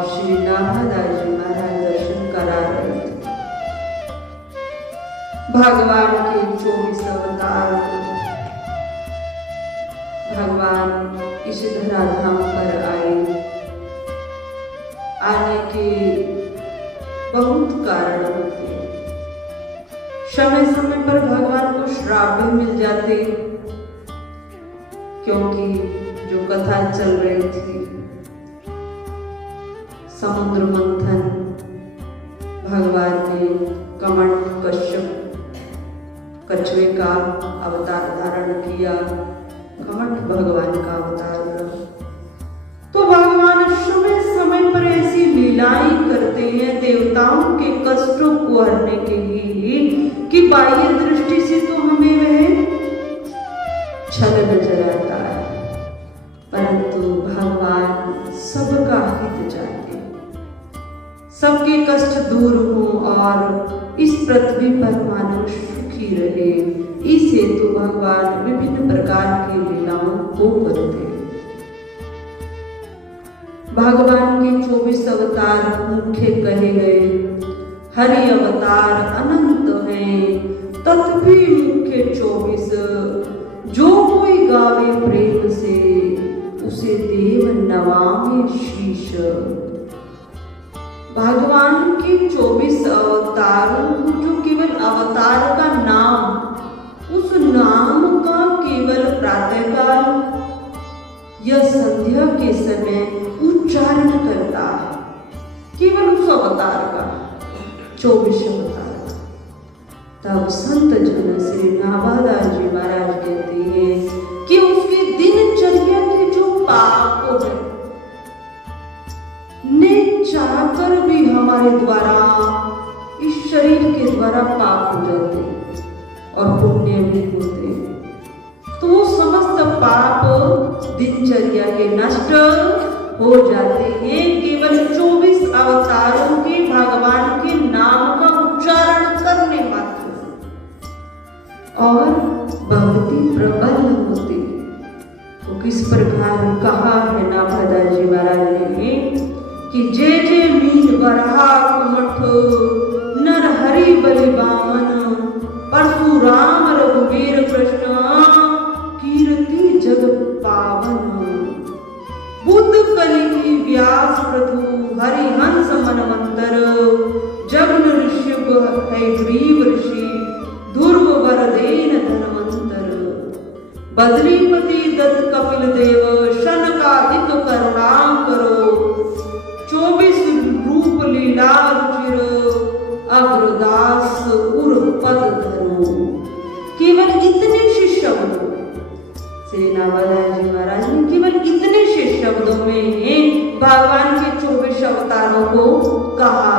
और श्री नाभादास जी महाराज दर्शन करा रहे थे। भगवान के 24 अवतार भगवान इस धराधाम पर आए। आने के बहुत कारण होते। समय समय पर भगवान को श्राप भी मिल जाते, क्योंकि जो कथा चल रही थी समुद्र मंथन, भगवान ने कमंड कश्यप कछुए का अवतार धारण किया, कमंड भगवान का अवतार रहा। तो भगवान समय समय पर ऐसी लीलाएं करते हैं देवताओं के कष्टों को हरने के लिए कि बाह्य दृष्टि से तो हमें वह छल नजर आता है, परंतु भगवान सबका हित चाहते, सबके कष्ट दूर हो और इस पृथ्वी पर मानव सुखी रहे। इस हेतु भगवान विभिन्न प्रकार की लीलाओं को करते। भगवान के 24 अवतार मुख्य कहे गए। हरि अवतार अनंत हैं, तथापि मुख्य 24। जो कोई गावे प्रेम से, उसे देव नवामे शीश। भगवान के 24 अवतारों को जो केवल अवतार का नाम, उस नाम का केवल प्रातःकाल या संध्या के समय उच्चारण करता है, केवल उस अवतार का 24 अवतार। तब संत जन श्री नाभादास जी महाराज कहते हैं कि उसके दिनचर्या के जो पाप है ने चाहकर भी हमारे द्वारा, इस शरीर के द्वारा पाप हो जाते और पुण्य भी होते। तो वो समस्त पाप दिनचर्या के नष्ट हो जाते हैं केवल 24 अवतारों के भगवान के नाम का उच्चारण करने मात्र। और भक्ति प्रबल होती। तो किस प्रकार कहा है नाभादास जी महाराज ने कि जय जय मीन बरहा कुमठ, नर हरि बलि बामन, परशुराम रघुवीर कृष्ण, कीर्ति जग पावन। बुद्ध कलि व्यास प्रभु, हरिहंस मनमंतर, जगन ऋषभ है ग्रीव ऋषि, ध्रुव वरदेन धनवंतर। बद्रीपति दत्त कपिल देव, शनकादिक करुणाकरो, 24 रूप लीला रुचिर, अग्रदास उर पद धरो। केवल इतने से शब्दों, श्री नाभादास जी महाराज ने केवल इतने से शब्दों में भगवान के 24 अवतारों को कहा।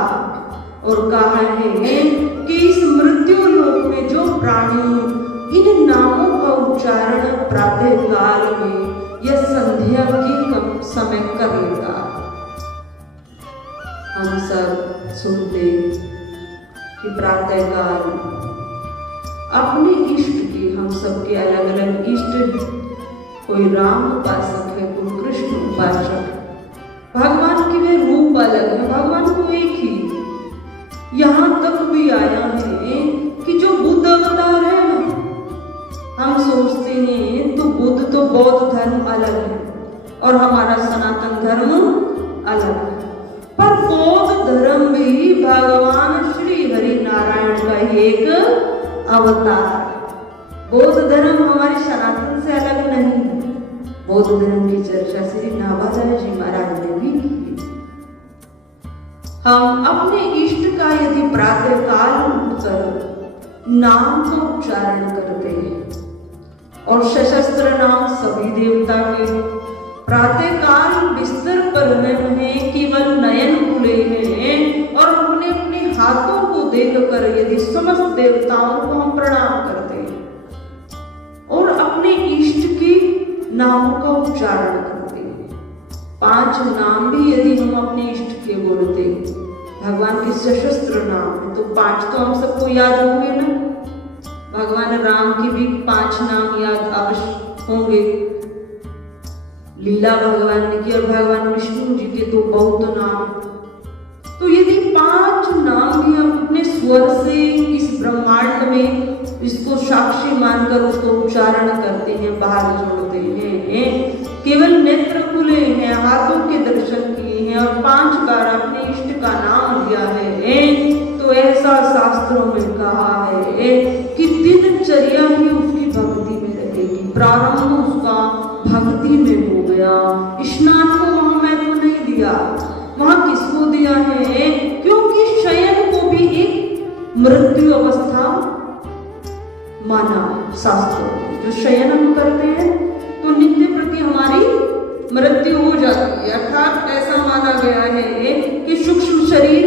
और कहा है कि इस मृत्यु लोक में जो प्राणी इन नामों का उच्चारण प्रातः काल में या संध्या के समय करेगा। हम सब सुनते कि प्रातः काल अपने इष्ट की, हम सबके अलग अलग इष्ट, कोई राम उपासक है, कोई कृष्ण उपासक, भगवान के वे रूप अलग है, भगवान को एक ही। यहाँ तक भी आया है कि जो बुद्ध अवतार है ना, हम सोचते हैं तो बुद्ध तो बौद्ध धर्म अलग है और हमारा सनातन धर्म अलग है, पर बौद्ध धर्म भी भगवान श्री हरि नारायण का एक अवतार। बौद्ध धर्म हमारे सनातन से अलग नहीं। बौद्ध धर्म की चर्चा श्री नाभादास जी महाराज ने भी की। हम अपने इष्ट का यदि प्रातः काल उठकर नाम का उच्चारण करते हैं और सशस्त्र नाम सभी देवता के, प्रातः काल बिस्तर पर में केवल नयन खुले हैं और अपने अपने हाथों को देखकर यदि समस्त देवताओं को हम प्रणाम करते हैं और अपने इष्ट के नामों का उच्चारण करते हैं, 5 नाम भी यदि हम अपने इष्ट के बोलते, भगवान के सशस्त्र नाम है तो 5 तो हम सबको याद होंगे ना। भगवान राम के भी 5 नाम याद अवश्य होंगे। लीला भगवान ने की और भगवान विष्णु जी के तो बहुत नाम। तो यदि 5 नाम भी हम अपने स्वर से इस ब्रह्मांड में इसको साक्षी मानकर उसको उच्चारण करते हैं, बाहर जोड़ते हैं, केवल नेत्र खुले हैं, हाथों के दर्शन किए हैं और 5 बार अपने इष्ट का नाम लिया है, तो ऐसा शास्त्रों में कहा है कि दिनचर्या ही उसकी भक्ति में रहेगी। प्रारंभ उसका भक्ति में हो गया। स्नान को वहां महत्व नहीं दिया, वहां किसको दिया है? क्योंकि शयन को भी एक मृत्यु अवस्था माना शास्त्रों में। जो शयन हम करते हैं तो नित्य प्रति हमारी मृत्यु हो जाती है, अर्थात ऐसा माना गया है कि सूक्ष्म शरीर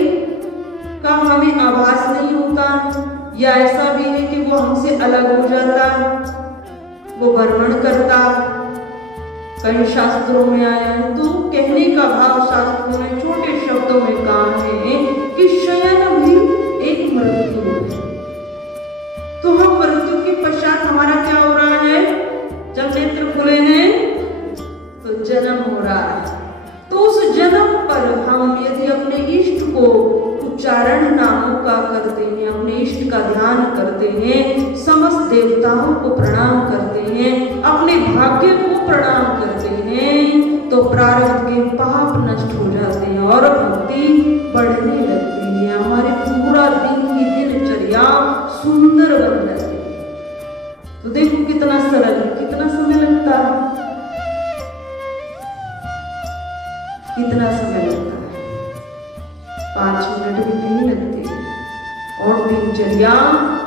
का हमें आभास नहीं होता, या ऐसा भी है कि वो हमसे अलग हो जाता, वो भ्रमण करता। कई शास्त्रों में आया है। तो कहने का भाव शास्त्रों ने छोटे शब्दों में कहा है कि शयन भी एक मृत्यु है। तो हम मृत्यु के पश्चात हमारा क्या हो रहा है? जब नेत्र खुले हैं तो जन्म हो रहा है। तो उस जन्म पर हम यदि अपने इष्ट को उच्चारण नामों का करते हैं, अपने इष्ट का ध्यान करते हैं, समस्त देवताओं को प्रणाम करते हैं, अपने भाग्य को प्रणाम करते हैं, तो प्रारब्ध के पाप नष्ट हो जाते हैं और भक्ति बढ़ने लगती है। हमारे पूरा दिन की दिनचर्या सुंदर बन जाती है। तो देखो कितना सरल, कितना समय लगता है, कितना समय लगता है, 5 मिनट भी नहीं लगते और दिनचर्या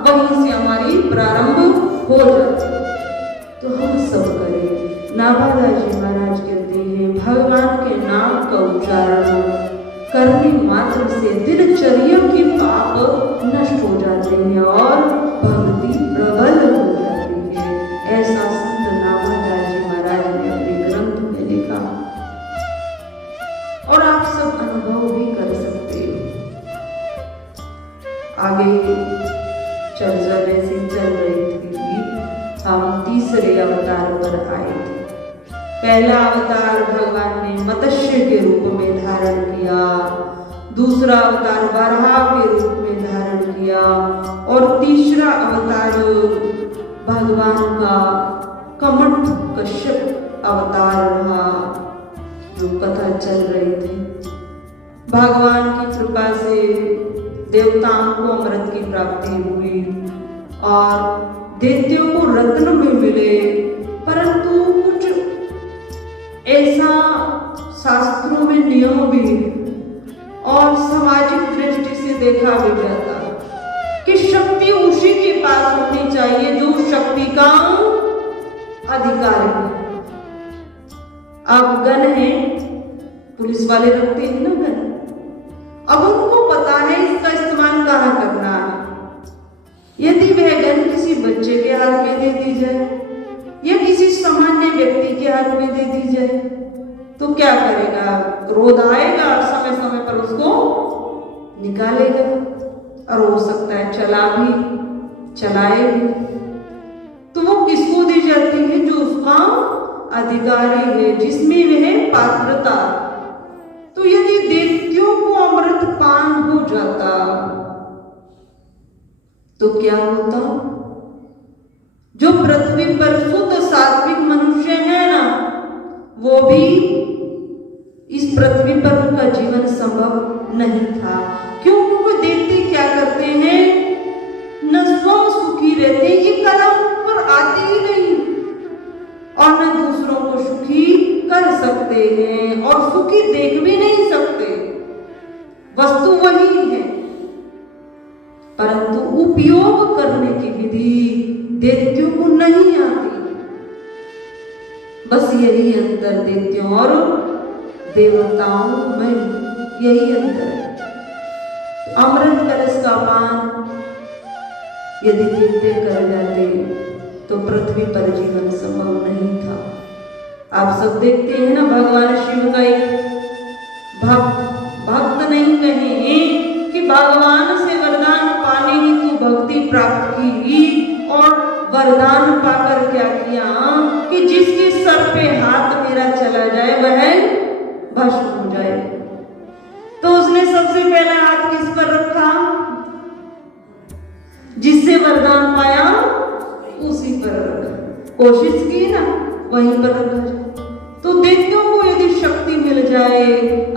वहीं से हमारी प्रारंभ हो जाती है। तो हम सब करें। नाभादा जी महाराज कहते हैं भगवान के नाम का उच्चारण करने मात्र से दिनचर्या के पाप नष्ट हो जाते हैं और भक्ति प्रबल हो जाती है। ऐसा संत नाभादा जी महाराज ने अपने ग्रंथ में लिखा और आप सब अनुभव भी कर सकते हो। आगे चर्चा जैसे चल रही थी, हम तीसरे अवतार पर आए थे। पहला अवतार भगवान ने मत्स्य के रूप में धारण किया, दूसरा अवतार वराह के रूप में धारण किया और तीसरा अवतार भगवान का कमठ कश्यप अवतार रहा, जो कथा चल रही थी। भगवान की कृपा से देवताओं को अमृत की प्राप्ति हुई और दैत्यों को रत्न में मिले, परंतु कुछ ऐसा शास्त्रों में नियम भी और सामाजिक दृष्टि से देखा भी जाता कि शक्ति उसी के पास होनी चाहिए जो शक्ति का अधिकारी है। अब गन है, पुलिस वाले रखते हैं ना गन, अब उनको पता है इसका इस्तेमाल कहाँ करना है। यदि वह गन किसी बच्चे के हाथ में दे दी जाए या किसी सामान्य व्यक्ति के हाथ में दे दी जाए तो क्या करेगा? क्रोध आएगा और समय समय पर उसको निकालेगा और हो सकता है चलाए भी। तो वो किसको दी जाती है? जो उसका अधिकारी है, जिसमें वह पात्रता। तो यदि दैत्यों को अमृत पान हो जाता तो क्या होता? जो पृथ्वी पर शुद्ध सात्विक मनुष्य है ना, वो भी इस पृथ्वी पर उनका जीवन संभव नहीं था। क्योंकि वो दैत्य क्या करते हैं? न स्वयं सुखी रहते, ये कदम पर आते ही नहीं और न दूसरों को सुखी कर सकते हैं और सुखी देख भी नहीं सकते। वस्तु वही है, परंतु उपयोग करने की विधि दैत्यों को नहीं आती। बस यही अंतर दैत्यों और देवताओं में, यही अंतर है। अमृत कलश का पान यदि दैत्य कर जाते तो पृथ्वी पर जीवन संभव नहीं था। आप सब देखते हैं ना, भगवान शिव का एक भक्त नहीं कहे कि भगवान से वरदान पाने ही तो भक्ति प्राप्त की और वरदान पाकर क्या किया कि जिसके सर पे हाथ मेरा मेरा चला जाए, वह भस्म हो जाए। तो उसने सबसे पहला हाथ किस पर रखा? जिससे वरदान पाया उसी पर रखा। कोशिश की ना, वहीं पर रखा जाए। तो दैत्यों को यदि शक्ति मिल जाए,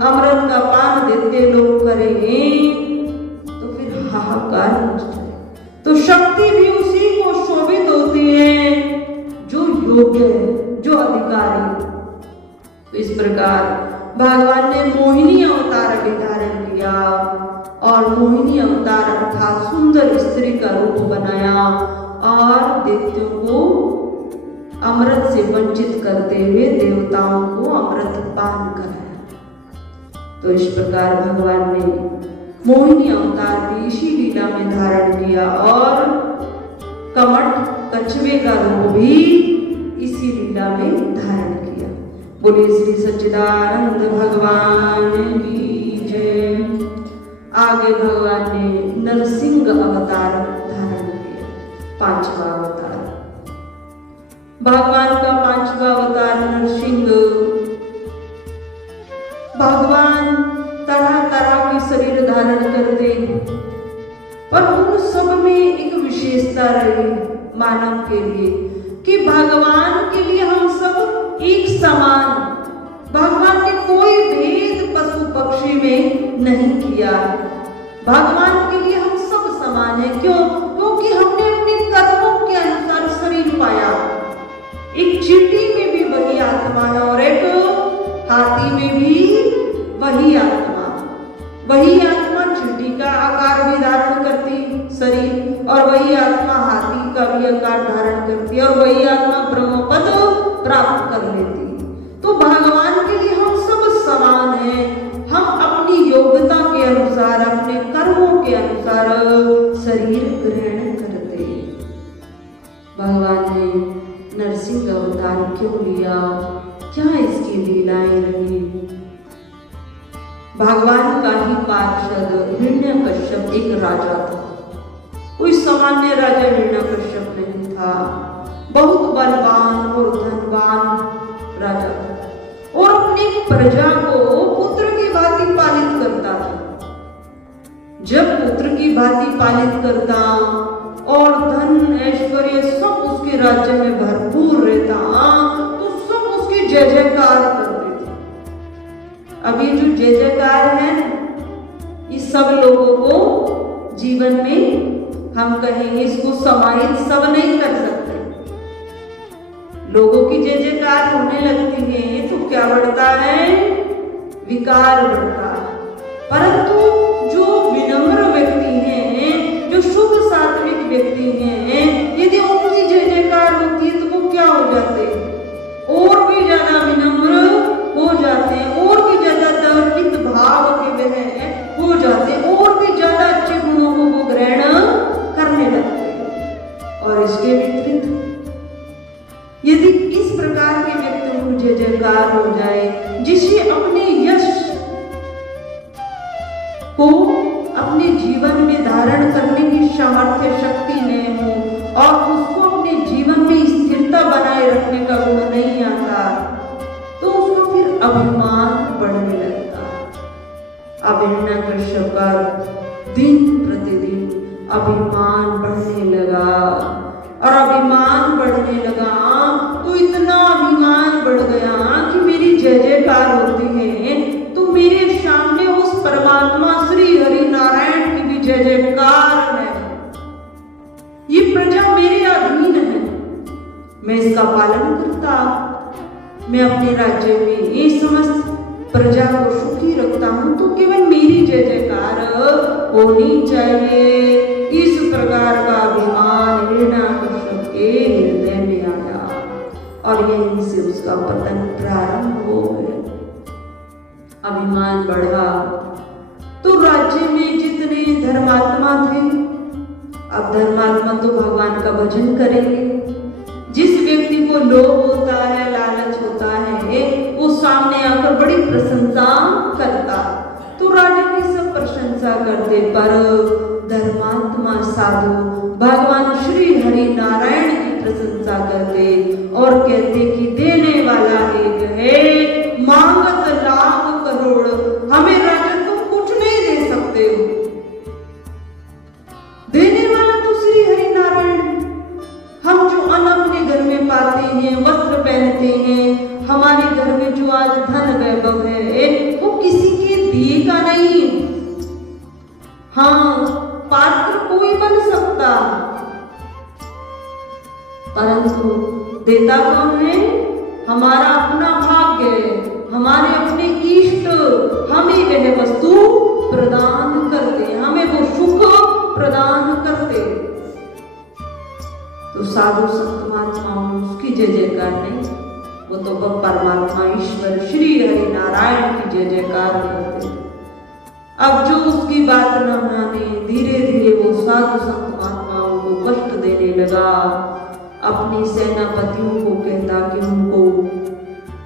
अमृत का पान दैत्य लोग करें, तो फिर हाहाकार मच जाए। तो शक्ति भी उसी को शोभित होती है जो योग्य है, जो अधिकारी। तो इस प्रकार भगवान ने मोहिनी अवतार भी धारण किया और मोहिनी अवतार अर्थात सुंदर स्त्री का रूप बनाया और दैत्यों को अमृत से वंचित करते हुए देवताओं को अमृत पान कराया। तो इस प्रकार भगवान ने मोहिनी अवतार भी इसी लीला में धारण किया और कमठ कछुए का रूप भी इसी लीला में धारण किया। बोलिए श्री सच्चिदानंद भगवान की जय। आगे भगवान ने नरसिंह अवतार धारण किया, 5वां अवतार। भगवान का 5वां अवतार नरसिंह। भगवान तरह तरह के शरीर धारण करते, पर उन सब में एक विशेषता रही मानव के लिए कि भगवान के लिए हम सब एक समान। भगवान ने कोई भेद पशु पक्षी में नहीं किया। भगवान के लिए हम सब समान हैं। क्यों? क्योंकि हमने अपने कर्मों के अनुसार शरीर पाया। एक चींटी में भी वही आत्मा है और एक हाथी में भी वही आत्मा। वही आत्मा चींटी का आकार भी धारण करती शरीर, और वही आत्मा हाथी का भी आकार धारण करती और वही आत्मा ब्रह्मपद प्राप्त कर लेती। तो भगवान के लिए हम सब समान हैं। हम अपनी योग्यता के अनुसार, अपने कर्मों के अनुसार शरीर ग्रहण करते। भगवान ने नरसिंह अवतार क्यों लिया? क्या इसकी लीलाएं रही? भगवान का ही पार्षद हिरण्यकश्यप एक राजा था। कोई सामान्य राजा हिरण्यकश्यप नहीं था। बहुत बलवान और धनवान राजा था और अपनी प्रजा को पुत्र की भांति पालित करता था। जब पुत्र की भांति पालित करता और धन ऐश्वर्य सब उसके राज्य में भरपूर रहता, तो सब उसकी जय जयकार करते थे। अब ये जो जय जयकार है, इस सब लोगों को जीवन में हम कहेंगे इसको समाहित सब नहीं कर सकते। लोगों की जय जयकार होने लगती है तो क्या बढ़ता है? विकार बढ़ता है। परंतु जो विनम्र व्यक्ति हैं, जो शुद्ध सात्विक व्यक्ति हैं, यदि उनकी जय जयकार होती है तो वो क्या हो जाते हैं? और भी ज्यादा विनम्र हो जाते हैं, और भी ज्यादा दर्पित भाव के वह हो जाते हैं, और भी ज्यादा अच्छे गुणों को वो ग्रहण करने लगते हैं। और इसके विपरीत यदि इस प्रकार के व्यक्तियों को जय जयकार हो जाए, जिसे अपने यश को अपने जीवन में धारण करने की सामर्थ्य शक्ति नहीं हो और उसको अपने जीवन में स्थिरता बनाए रखने का गुण नहीं आता, तो उसको फिर अभिमान बढ़ने लगता। अब हिरण्यकश्यप का दिन प्रतिदिन अभिमान बढ़ने लगा और अभिमान बढ़ने लगा तो इतना अभिमान बढ़ गया कि मेरी जय जयकार होती है तो मेरे सामने उस परमात्मा श्री हरि नारायण की भी जय जयकार है। ये प्रजा मेरे अधीन है, मैं इसका पालन करता, मैं अपने राज्य में ये समस्त प्रजा को सुखी रखता हूं, तो केवल मेरी जय जयकार होनी चाहिए। इस प्रकार का अभिमान हिरण्यकश्यप के हृदय में आया और यहीं से उसका पतन प्रारंभ हो गया। अभिमान बढ़ा तो राज्य में जितने धर्मात्मा थे, अब धर्मात्मा तो भगवान का भजन करेंगे। जिस व्यक्ति को लोभ होता है, लालच होता है, वो सामने आकर बड़ी प्रशंसा करता, तो राजा की सब प्रशंसा करते, पर धर्मात्मा साधु भगवान श्री हरि नारायण की प्रशंसा करते और कहते कि देने वाला एक रहे, मांगत लाख करोड़, हमें राजा तुम कुछ नहीं दे सकते हो। देने वाला तो श्री हरि नारायण। हम जो अन्न अपने घर में पाते हैं, वस्त्र पहनते हैं, हमारे घर में जो आज धन वैभव है वो किसी के दिए का नहीं। हाँ, पात्र कोई बन सकता, परंतु देता कौन है? हमारा अपना भाग्य, हमारे अपने इष्ट हमें वह वस्तु प्रदान करते, हमें वो सुख प्रदान करते। तो साधु संत महात्माओं उसकी जय जयकार नहीं, वो तो परमात्मा ईश्वर श्री हरि नारायण की जय जयकार करते। अब जो उसकी बात न माने, धीरे धीरे वो साधु संत महात्माओं को कष्ट देने लगा। अपनी सेनापतियों को कहता कि उनको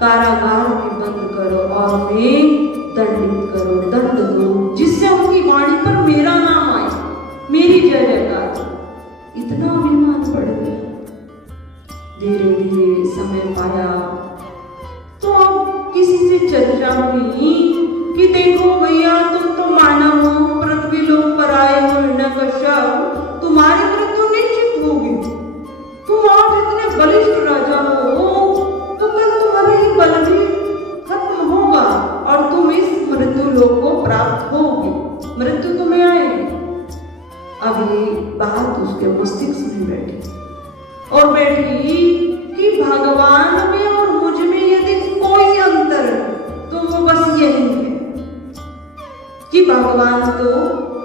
कारागार में बंद करो और उन्हें दंडित करो, दंड दो, जिससे उनकी वाणी पर मेरा नाम आए, मेरी जय जयकार। इतना अभिमान बढ़ गया। धीरे धीरे समय पाया तो अब किसी से चर्चा हुई कि देखो भैया, तुम तो मानव हो, पृथ्वी लोक पर आए हो, हिरण्यकश्यप, तुम्हारी मृत्यु निश्चित होगी। तुम आज इतने बलिष्ठ राजा हो तो कल तुम्हारा ये बल भी खत्म होगा और तुम इस मृत्यु लोक को प्राप्त होगी, मृत्यु तुम्हें आएगी। अब ये बात उसके मस्तिष्क में बैठी और बैठी कि भगवान में और मुझ में यदि कोई अंतर तो वो बस यही है कि भगवान तो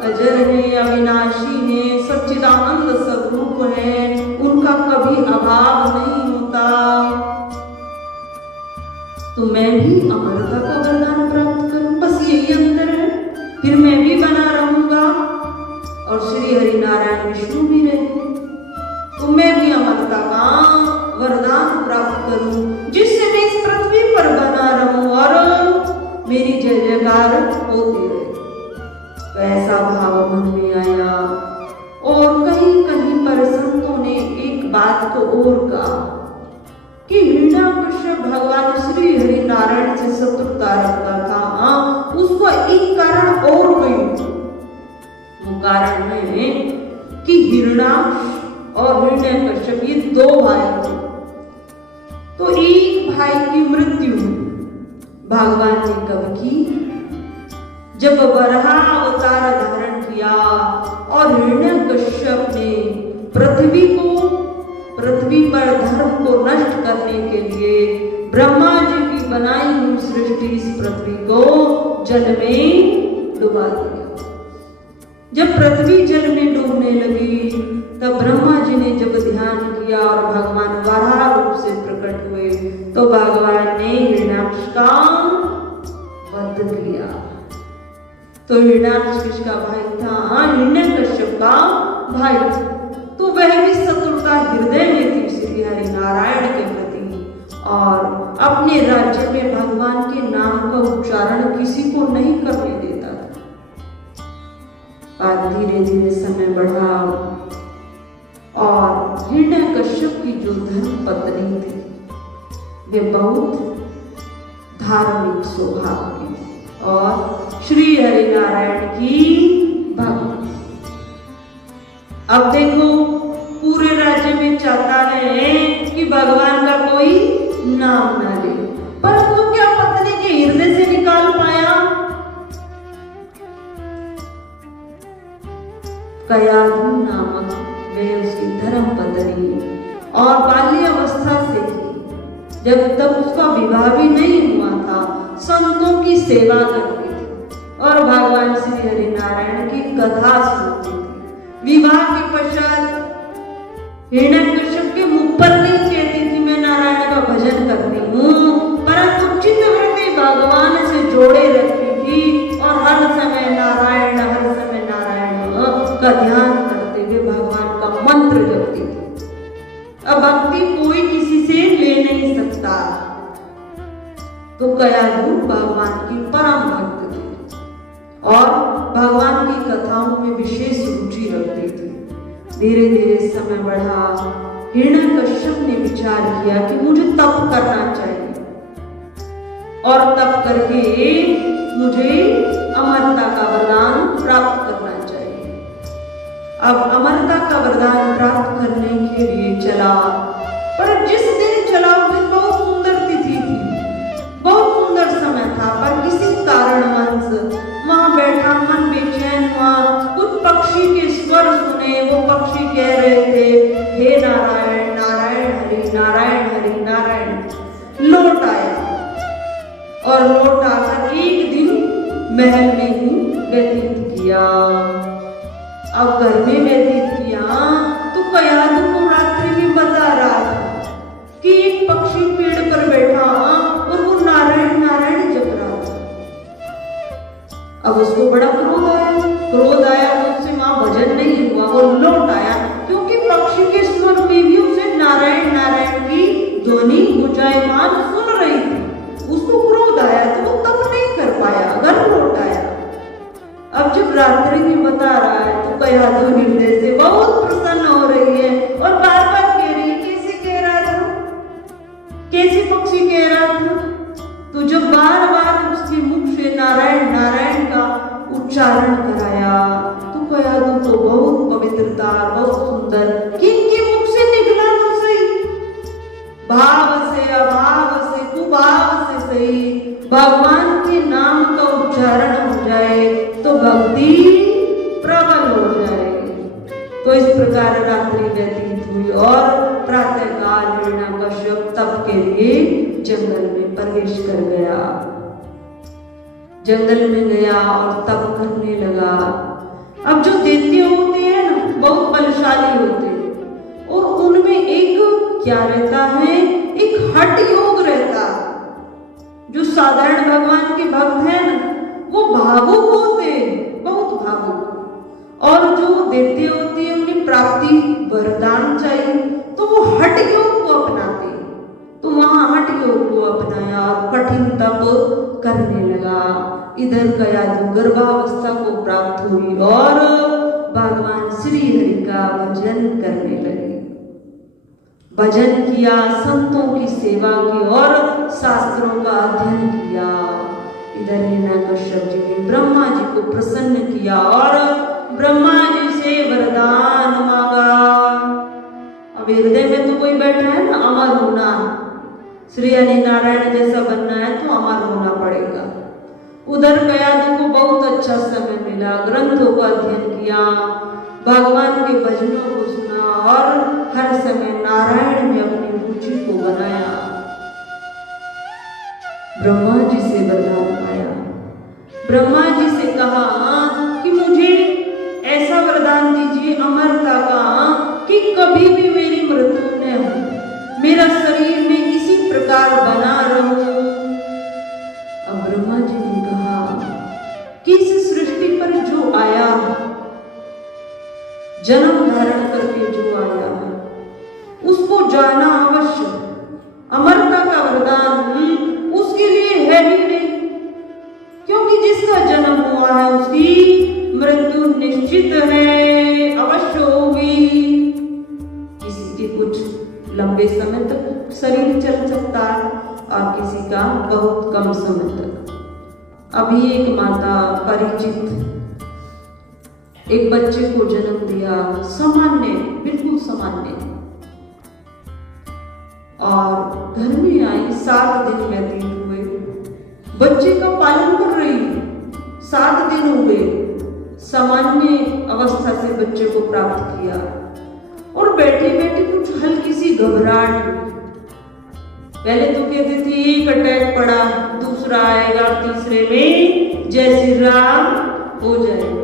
अजर है, अविनाशी है, सच्चिदानंद स्वरूप है, उनका कभी अभाव नहीं होता। तो मैं भी अमरता का वरदान प्राप्त करूं, बस यही अंतर है, फिर मैं भी बना रहूंगा और श्री हरि नारायण विष्णु भी रहे। तो मैं भी अमरता का वरदान प्राप्त करूं, जिससे मैं इस पृथ्वी पर बना रहूं और मेरी जय जयकार होती रहे। तो ऐसा भाव मन में आया और कहीं कहीं पर संतों ने एक बात को और कहा कि हिरण्यकश्यप भगवान श्री हरि नारायण से शत्रुता रखता था, उसको एक कारण और गई। वो कारण है कि हिरण्याक्ष और हिरण्यकश्यप ये दो भाई थे। तो एक भाई की मृत्यु भगवान ने कब की? जब वराह अवतार धारण किया और हिरण्यकश्यप ने पृथ्वी पर धर्म को नष्ट करने के लिए ब्रह्मा जी की बनाई हुई सृष्टि इस पृथ्वी को जल में डुबा दिया। जब पृथ्वी जल में डूबने लगी तब ब्रह्मा जी ने जब ध्यान किया और भगवान वराह रूप से प्रकट हुए तो भगवान ने हिरण्याक्ष का वध किया। तो हिरण्याक्ष किसका भाई था? हिरण्यकश्यप का भाई। तो वह भी शत्रुता हृदय में थी श्री हरि नारायण के प्रति और अपने राज्य में भगवान के नाम का उच्चारण किसी को नहीं करने देता था। और धीरे धीरे समय बढ़ा और हिरण्यकश्यप की जो धर्म पत्नी थी वे बहुत धार्मिक स्वभाव की और श्री हरि नारायण की भक्त। अब देखो पूरे राज्य में चाहता है कि भगवान का कोई नाम ना ले, परंतु क्या पत्नी के हृदय से निकाल पाया? कयाधु नामक वे उसकी धर्म पत्नी और बाल्यावस्था से थी, जब तक उसका विवाह भी नहीं हुआ था, संतों की सेवा करती थी और भगवान श्री हरि नारायण की कथा सुनती थी। विवाह के पश्चात हिरण्यकश्यप के मुख पर नहीं कहती थी मैं नारायण का भजन करती हूँ, परंतु चित्तवृत्ति भगवान से जोड़े रखती थी और हर समय नारायण का ध्यान करते हुए भगवान का मंत्र जपती थी। अब भक्ति कोई किसी से ले नहीं सकता। तो कयाधु भगवान की परम भक्त थी और भगवान की कथाओं में विशेष रुचि रखती थी। धीरे धीरे समय बढ़ा, हिरण्यकश्यप ने विचार किया कि मुझे तप करना चाहिए। और तप करके मुझे अमरता का वरदान प्राप्त करना चाहिए। अब अमरता का वरदान प्राप्त करने के लिए चला, पर जिस दिन चला उस दिन बहुत सुंदर तिथि थी, बहुत सुंदर समय था, पर किसी कारणवश वहां बैठा मन बेचैन हुआ। कुछ पक्षी के स्वर सुने, वो पक्षी कह रहे थे, हे नारायण नारायण हरि नारायण हरि नारायण। लौट आया और लौट आकर एक दिन महल में ही व्यतीत किया। अब घर में व्यतीत किया तो कयाधु को रात्रि में बता रहा था कि एक पक्षी पेड़ पर बैठा और वो नारायण नारायण जप रहा था। अब उसको बड़ा क्रोध आया तो उससे वहां भजन नहीं हुआ, वो लौट आया, क्योंकि पक्षी के स्वर में भी उसे नारायण नारायण की ध्वनि गुंजायमान सुन रही थी। उसको क्रोध आया तो वो तप नहीं कर पाया, घर लौट आया। अब जब रात्रि में बता रहा है तो कयाधु हृदय से बहुत प्रसन्न हो रही है और बार बार कह रही है, कैसे कह रहा था, कैसे पक्षी कह रहा था। तो जब बार बार उसके मुख से नारायण नारायण का उच्चारण कराया तो कयाधु को बहुत पवित्रता, बहुत सुंदर, किनके मुख से निकला तो सही, भाव से अभाव से कुभाव से सही, भगवान के नाम का उच्चारण हो जाए तो भक्ति प्रबल हो जाए। तो इस प्रकार रात्रि व्यतीत हुई और प्रातःकाल हिरण्यकश्यप तप के लिए जंगल में प्रवेश कर गया। जंगल में गया और तप करने लगा। अब जो दैत्य होते हैं ना, बहुत बलशाली होते हैं, और उनमें एक क्या रहता है, एक हठ योग रहता है। जो साधारण भगवान के भक्त हैं ना, वो भावुक होते हैं, बहुत भावुक, और जो दैत्य होते हैं उन्हें प्राप्ति वरदान चाहिए तो वो हठ योग को अपनाते हैं। तो वहां हठ योग को अपनाया और कठिन तप करने लगा। इधर कयाधु गर्भावस्था को प्राप्त हुई और भगवान श्री हरि का भजन करने लगे। भजन किया, संतों की सेवा की और शास्त्रों का अध्ययन किया। इधर हिरण्यकश्यप जी ने ब्रह्मा जी को प्रसन्न किया और ब्रह्मा जी से वरदान मांगा। अब हृदय में तो कोई बैठा है ना, अमर होना, श्री हरि नारायण जैसा बनना है तो अमर होना पड़ेगा। उधर कयाधु को बहुत अच्छा समय मिला, ग्रंथों का अध्ययन किया, भगवान के भजनों को सुना और हर समय नारायण में अपनी रुचि को बनाया। ब्रह्मा जी से वरदान पाया। ब्रह्मा जी से कहा कि मुझे ऐसा वरदान दीजिए अमरता का कि कभी भी मेरी मृत्यु न हो, मेरा शरीर में इसी प्रकार बना रहूं। अब ब्रह्मा जी ने कहा कि इस सृष्टि पर जो आया, जन्म धारण करके जो आया है, उसको जाना अवश्य। अमरता का वरदान उसके लिए है ही नहीं, क्योंकि जिसका जन्म हुआ है उसकी मृत्यु निश्चित है, अवश्य होगी। किसी के कुछ लंबे समय तक शरीर चल सकता है और किसी का बहुत कम समय तक। अभी एक माता परिचित एक बच्चे को जन्म दिया, सामान्य, बिल्कुल सामान्य, और घर में आई, 7 दिन व्यतीत हुए, बच्चे का पालन कर रही, 7 दिन हो गए, सामान्य अवस्था से बच्चे को प्राप्त किया और बैठे बैठे कुछ हल्की सी घबराहट हुई। पहले तो कहते थे एक अटैक पड़ा, दूसरा आएगा, तीसरे में जय श्री राम हो जाएगा,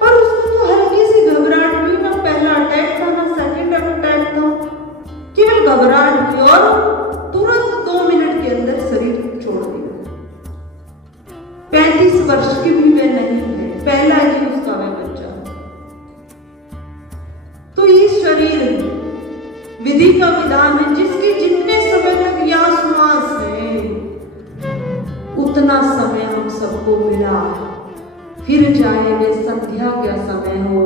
पर उसको तो हल्की सी घबराहट हुई, ना पहला अटैक था ना सेकंड अटैक था, केवल घबराहट हुई और तुरंत 2 मिनट के अंदर शरीर छोड़ दिया। 35 वर्ष की भी वह नहीं है, पहला ही उसका वह बच्चा। तो ये शरीर विधि का विधान है, जिसके जितने समय तक यहाँ श्वास है उतना समय हम सबको मिला। फिर चाहे वे संध्या का समय हो,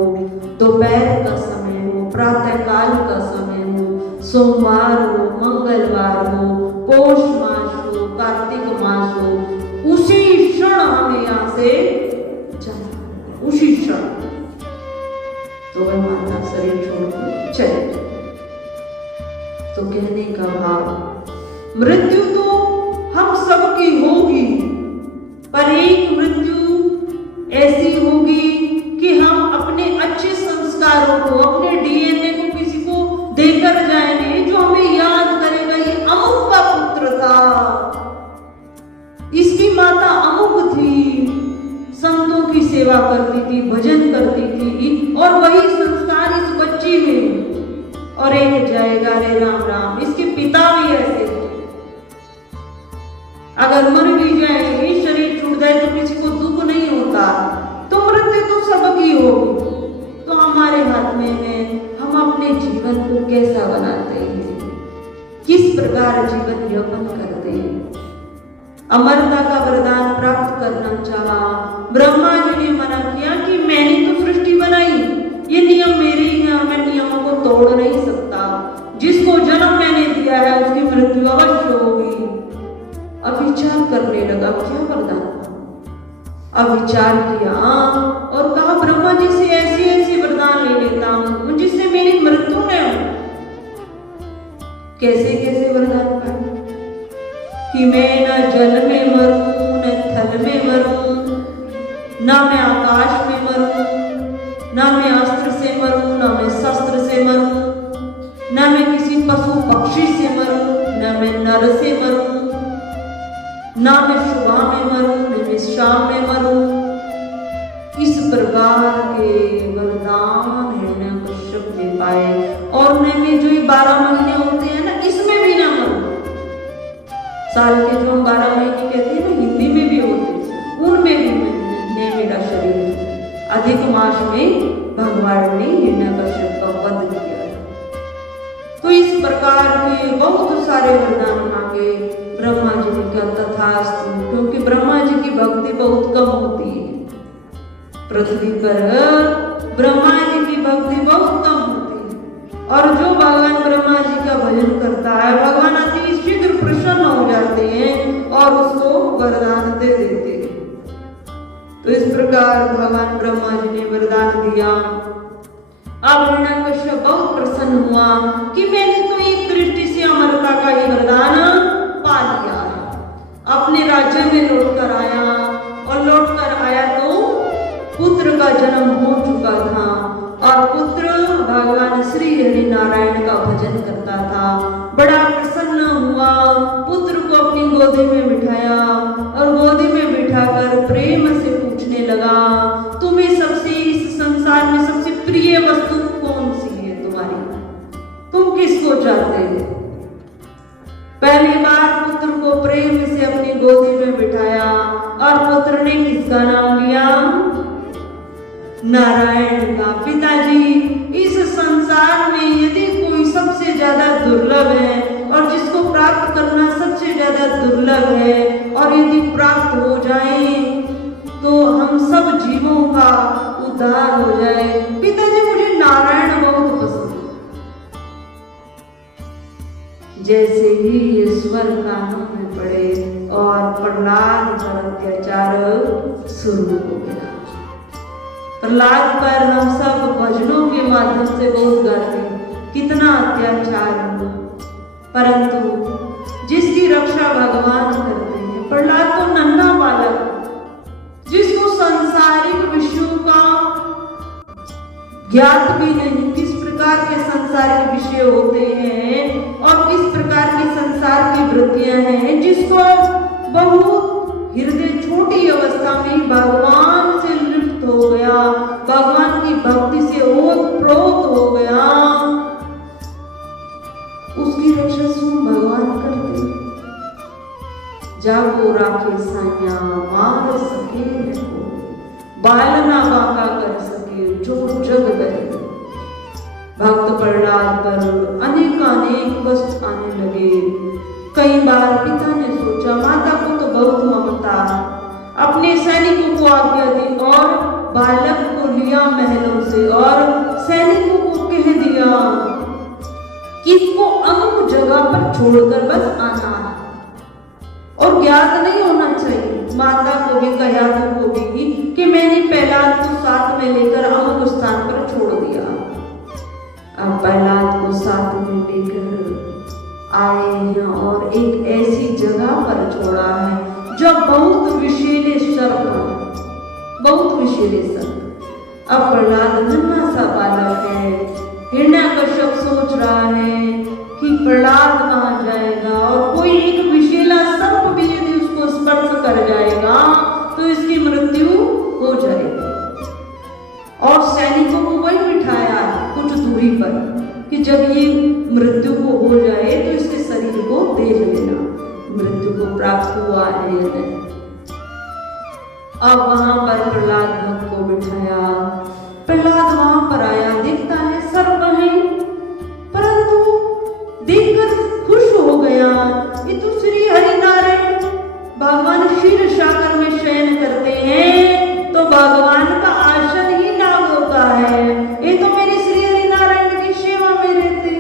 दोपहर का समय हो, प्रातःकाल का समय हो, सोमवार हो, मंगलवार हो, पौष मास हो, कार्तिक मास यहाँ से जाना उसी क्षण। तो वह माता शरीर छोड़कर चले। तो कहने का भाव, मृत्यु तो हम सबकी होगी, पर एक मृत्यु ऐसी होगी कि हम अपने अच्छे संस्कारों को, अपने डीएनए को किसी को देकर जाएंगे जो हमें याद करेगा ये अमुक का पुत्र था, इसकी माता अमुक थी, संतों की सेवा करती थी, भजन करती थी, और वही संस्कार इस बच्ची में। और एक जाएगा रे राम राम, इसके पिता भी ऐसे थे। अगर मर भी जाएंगे, शरीर छूट जाए तो किसी को दुख नहीं होता, तो मृत्यु तो सबकी होगी। तो हमारे हाथ में है हम अपने जीवन को कैसा बनाते हैं, किस प्रकार जीवन यापन करते हैं। अमरता का वरदान प्राप्त करना चाहा, ब्रह्मा जी ने मना किया कि मैंने तो सृष्टि बनाई, ये नियम मेरे ही हैं और मैं नियमों को तोड़ नहीं सकता। जिसको जन्म मैंने दिया है उसकी मृत्यु अवश्य होगी। अब विचार करने लगा क्या वरदान। अब विचार किया और कहा ब्रह्मा जी से ऐसी ऐसी वरदान ले लेता हूं जिससे मेरी मृत्यु न हो। कैसे कैसे वरदान पाए कि मैं न जल में मरूं, न थल में मरूं, न मैं आकाश में मरूं, न मैं अस्त्र से मरूं, न मैं शस्त्र से मरूं, न मैं किसी पशु पक्षी से मरूं, न मैं नर से मरूं, न मैं सुबह में मरूं, न मैं शाम में मरूं। इस प्रकार के वरदान हिरण्यकश्यप दे पाए। और न में जो 12 महीने होते हैं ना, इसमें भी ना मरूं। साल के जो 12 महीने कहते हैं ना, हिंदी में भी होते हैं, उनमें भी ने मेरा शरीर। अधिक मास में भगवान ने हिरण्यकश्यप का वध किया। तो इस प्रकार के बहुत सारे वरदान मांगे। ब्रह्मा जी ने कहा तथास्तु, क्योंकि ब्रह्मा जी की भक्ति बहुत कम होती है पृथ्वी पर, ब्रह्मा जी की भक्ति बहुत कम होती है। और जो भगवान ब्रह्मा जी का भजन करता है, भगवान अति शीघ्र प्रसन्न हो जाते हैं और उसको वरदान दे देते हैं। तो इस प्रकार भगवान ब्रह्मा जी ने वरदान दिया। अब हिरण्यकश्यप बहुत प्रसन्न हुआ कि मैंने तो एक दृष्टि से अमरता का ही वरदान पा लिया। अपने राज्य में लौटकर आया और लौटकर आया तो पुत्र का जन्म हो चुका था और पुत्र भगवान श्री हरि नारायण का भजन करता था। बड़ा प्रसन्न हुआ, पुत्र को अपनी गोदी में बिठाया और गोदी में बिठाकर प्रेम से पूछने लगा, तुम्हें सबसे इस संसार में सबसे प्रिय वस्तु कौन सी है तुम्हारी, तुम किसको चाहते हो। पहली बार पुत्र को प्रेम से अपनी गोदी में बिठाया और पुत्र ने किसका नाम लिया, नारायण का। पिताजी, इस संसार में यदि कोई सबसे ज्यादा दुर्लभ है और जिसको प्राप्त करना सबसे ज्यादा दुर्लभ है और यदि प्राप्त हो जाए तो हम सब जीवों का उद्धार हो जाए। पिताजी, मुझे नारायण बहुत पसंद है। जैसे ही ईश्वर कानों में पड़े और प्रहलाद पर अत्याचार शुरू हो गया। प्रहलाद पर हम सब भजनों के माध्यम से बहुत गाते हैं कितना अत्याचार हुआ, परंतु जिसकी रक्षा भगवान करते हैं। प्रहलाद तो नन्हा बालक जिसको सांसारिक विषयों का ज्ञात भी नहीं, किस प्रकार के सांसारिक विषय होते हैं और किस प्रकार की संसार की वृत्तियां हैं, जिसको बहुत हृदय छोटी अवस्था में भगवान से लिप्त हो गया, भगवान की भक्ति से ओतप्रोत हो गया, उसकी रक्षा स्वयं भगवान करते हैं। जागो राखे साया मार सके को, बालना बाका कर सके जो जग गए। भक्त प्रहलाद पर अनेक कष्ट आने लगे। कई बार पिता ने सोचा, माता को तो बहुत ममता, अपने सैनिकों को आज्ञा दी और बालक को लिया महलों से और सैनिकों को कह दिया कि इसको अमुक जगह पर छोड़कर बस आना और ज्ञात नहीं होना चाहिए। माता को भी कयाधु को भी कि मैंने प्रहलाद को साथ में लेकर अमुक स्थान पर छोड़ दिया। अब प्रहलाद को साथ में लेकर आए हैं और एक ऐसी जगह पर छोड़ा है जो बहुत विषैले सर्प, बहुत विषैले सर्प। अब प्रहलाद नन्हा सा बालक है, हिरण्यकश्यप सोच रहा है कि प्रहलाद कहाँ जाएगा और कोई एक विषैला सर्प भी यदि उसको स्पर्श कर जाएगा तो इसकी मृत्यु हो जाएगी। और सैनिकों को वही बिठाया कुछ दूरी पर कि जब ये मृत्यु को हो जाए तो इसके शरीर को देख लेना, मृत्यु को प्राप्त हुआ है या नहीं। अब वहां पर प्रहलाद भक्त को बिठाया, प्रहलाद वहां पर आया, देखता है सर्प है, परंतु देखकर खुश हो गया। ये तो श्री हरिनारायण भगवान क्षीर सागर में शयन करते हैं, तो भगवान का आसन ही नागों का है, ये तो मेरे श्री हरिनारायण की सेवा में रहते।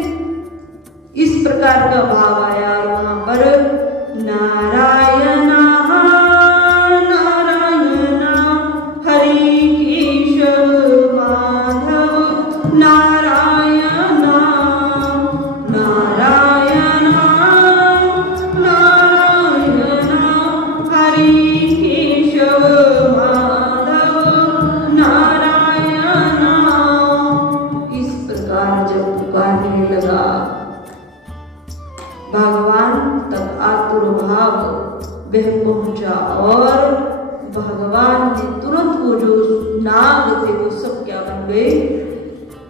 इस प्रकार का भाव आया और वहां पर नारायण वह पहुंचा और भगवान ने तुरंत वो जो नाग थे वो सब क्या बन गए,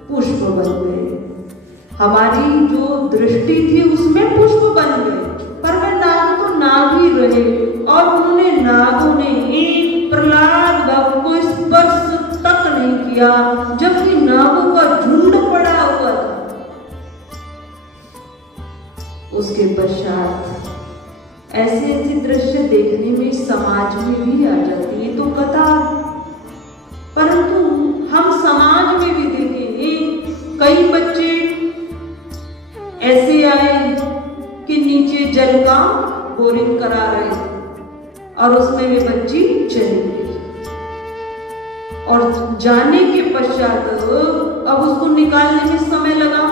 पुष्प बन गए। हमारी जो दृष्टि थी उसमें पुष्प बन गए, पर वे नाग तो नाग ही रहे और उन्होंने नागों ने एक प्रहलाद भक्त को स्पर्श तक नहीं किया, जबकि नागों का झुंड पड़ा हुआ था। उसके पश्चात ऐसे ऐसे दृश्य देखने में समाज में भी आ जाती है तो कथा, परंतु हम समाज में भी देखेंगे कई बच्चे ऐसे आए कि नीचे जल का बोरिंग करा रहे और उसमें वे बच्ची चली गई और जाने के पश्चात अब उसको निकालने में समय लगा।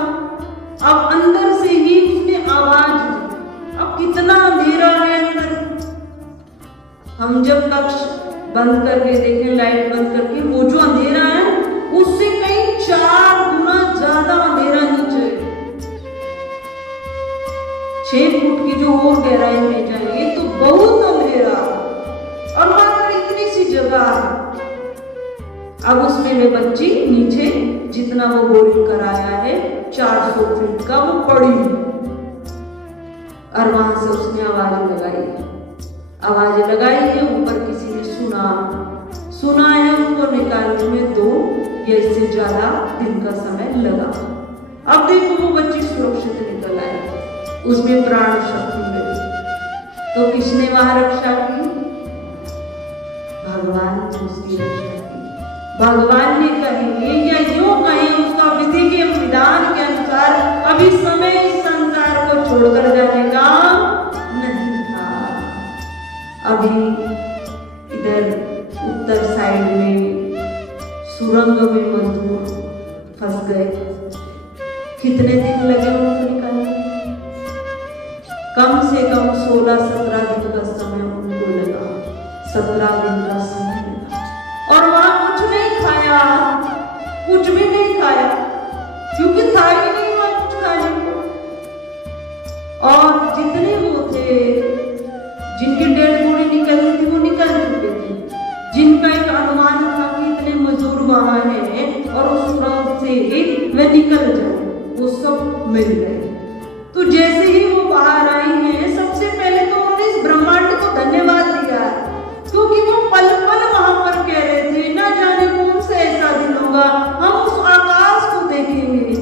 अब अंदर से ही उसने आवाज दी, अब कितना अंधेरा है अंदर। हम जब कक्ष बंद करके देखें, लाइट बंद करके, वो जो अंधेरा है उससे कई 4 गुना ज्यादा अंधेरा नीचे, 6 फुट की जो और गहराई में जाएंगे तो बहुत अंधेरा और मात्र इतनी सी जगह। अब उसमें वे बच्ची नीचे जितना वो बोरिंग कराया है 400 फीट का वो पड़ी और वहां से उसने आवाज लगाई है। ऊपर किसी ने सुना है, उसको निकालने में 2 या इससे ज्यादा दिन का समय लगा। अब देखो वो बच्ची सुरक्षित निकल आई, उसमें प्राण शक्ति मिली। तो किसने वहां रक्षा की? भगवान ने उसकी रक्षा की। भगवान ने कहेंगे या यूं कहें उसका विधि के विधान के अनुसार अभी समय इस संसार को छोड़कर जाने का नहीं था। अभी इधर उत्तर साइड में सुरंग में मजदूर फंस गए। कितने दिन लगे उनको निकालने? कम से कम 16-17 दिन का समय उनको लगा, 17 दिन का समय लगा। और वहां कुछ नहीं खाया, कुछ भी नहीं खाया, क्योंकि था ही नहीं वहां कुछ खाने को। और जितने वो थे जिनकी डेड बॉडी निकलनी थी वो निकल चुके थे, जिनका एक अनुमान था कि इतने मजदूर वहां हैं और उस सुरंग से वे निकल जाए, वो सब मिल गए। तो जैसे ही वो बाहर आई हैं, सबसे पहले तो उन्होंने इस ब्रह्मांड को धन्यवाद दिया, क्योंकि वो पल पल वहां पर कह रहे थे ना जाने कौन से ऐसा दिन होगा, हम उस आकाश को देखेंगे,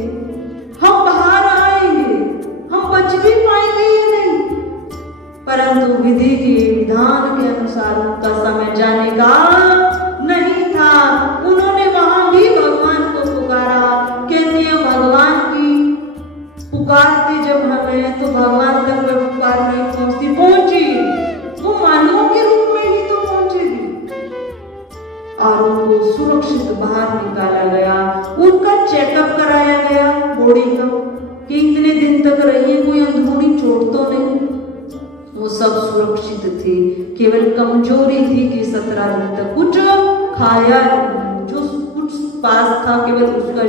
हम बाहर आएंगे, हम बच भी पाएंगे या नहीं। परंतु विधि के विधान के अनुसार उनका समय जाने का नहीं था। उन्होंने वहां भी भगवान को पुकारा। कहते हैं भगवान की पुकारते जब हमें तो भगवान तक वह पुकार नहीं पहुंची, वो मानवों के रूप में ही तो सुरक्षित बाहर निकाला गया। उनका चेकअप कराया गया बॉडी का कि इतने दिन तक रही है, कोई अंदरूनी चोट तो नहीं। वो सब सुरक्षित थे, केवल कमजोरी थी कि 17 दिन तक कुछ खाया, जो कुछ पास था केवल उसका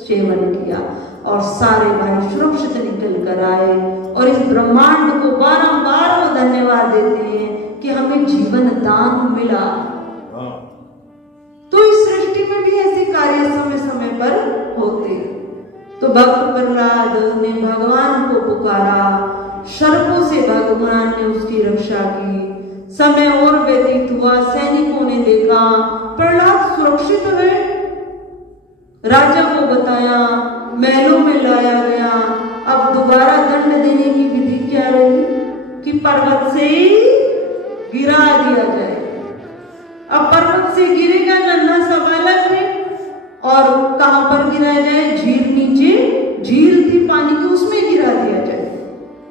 सेवन किया। और सारे भाई सुरक्षित निकल कर आए और इस ब्रह्मांड को बारंबार वो धन्यवाद देते हैं कि हमें जीवन दान मिला। तो इस सृष्टि में भी ऐसे कार्य समय समय पर होते। तो भक्त प्रहलाद ने भगवान को पुकारा, सर्पों से भगवान ने उसकी रक्षा की। समय और व्यतीत हुआ, सैनिकों ने देखा प्रहलाद सुरक्षित है, राजा को बताया, महलों में लाया गया। अब दोबारा दंड देने की विधि क्या रही कि पर्वत से गिरा दिया जाए। अब पर्वत से गिरेगा, नन्हा सा बालक है, और कहां पर गिराया जाए? झील, नीचे झील थी पानी की, उसमें गिरा दिया जाए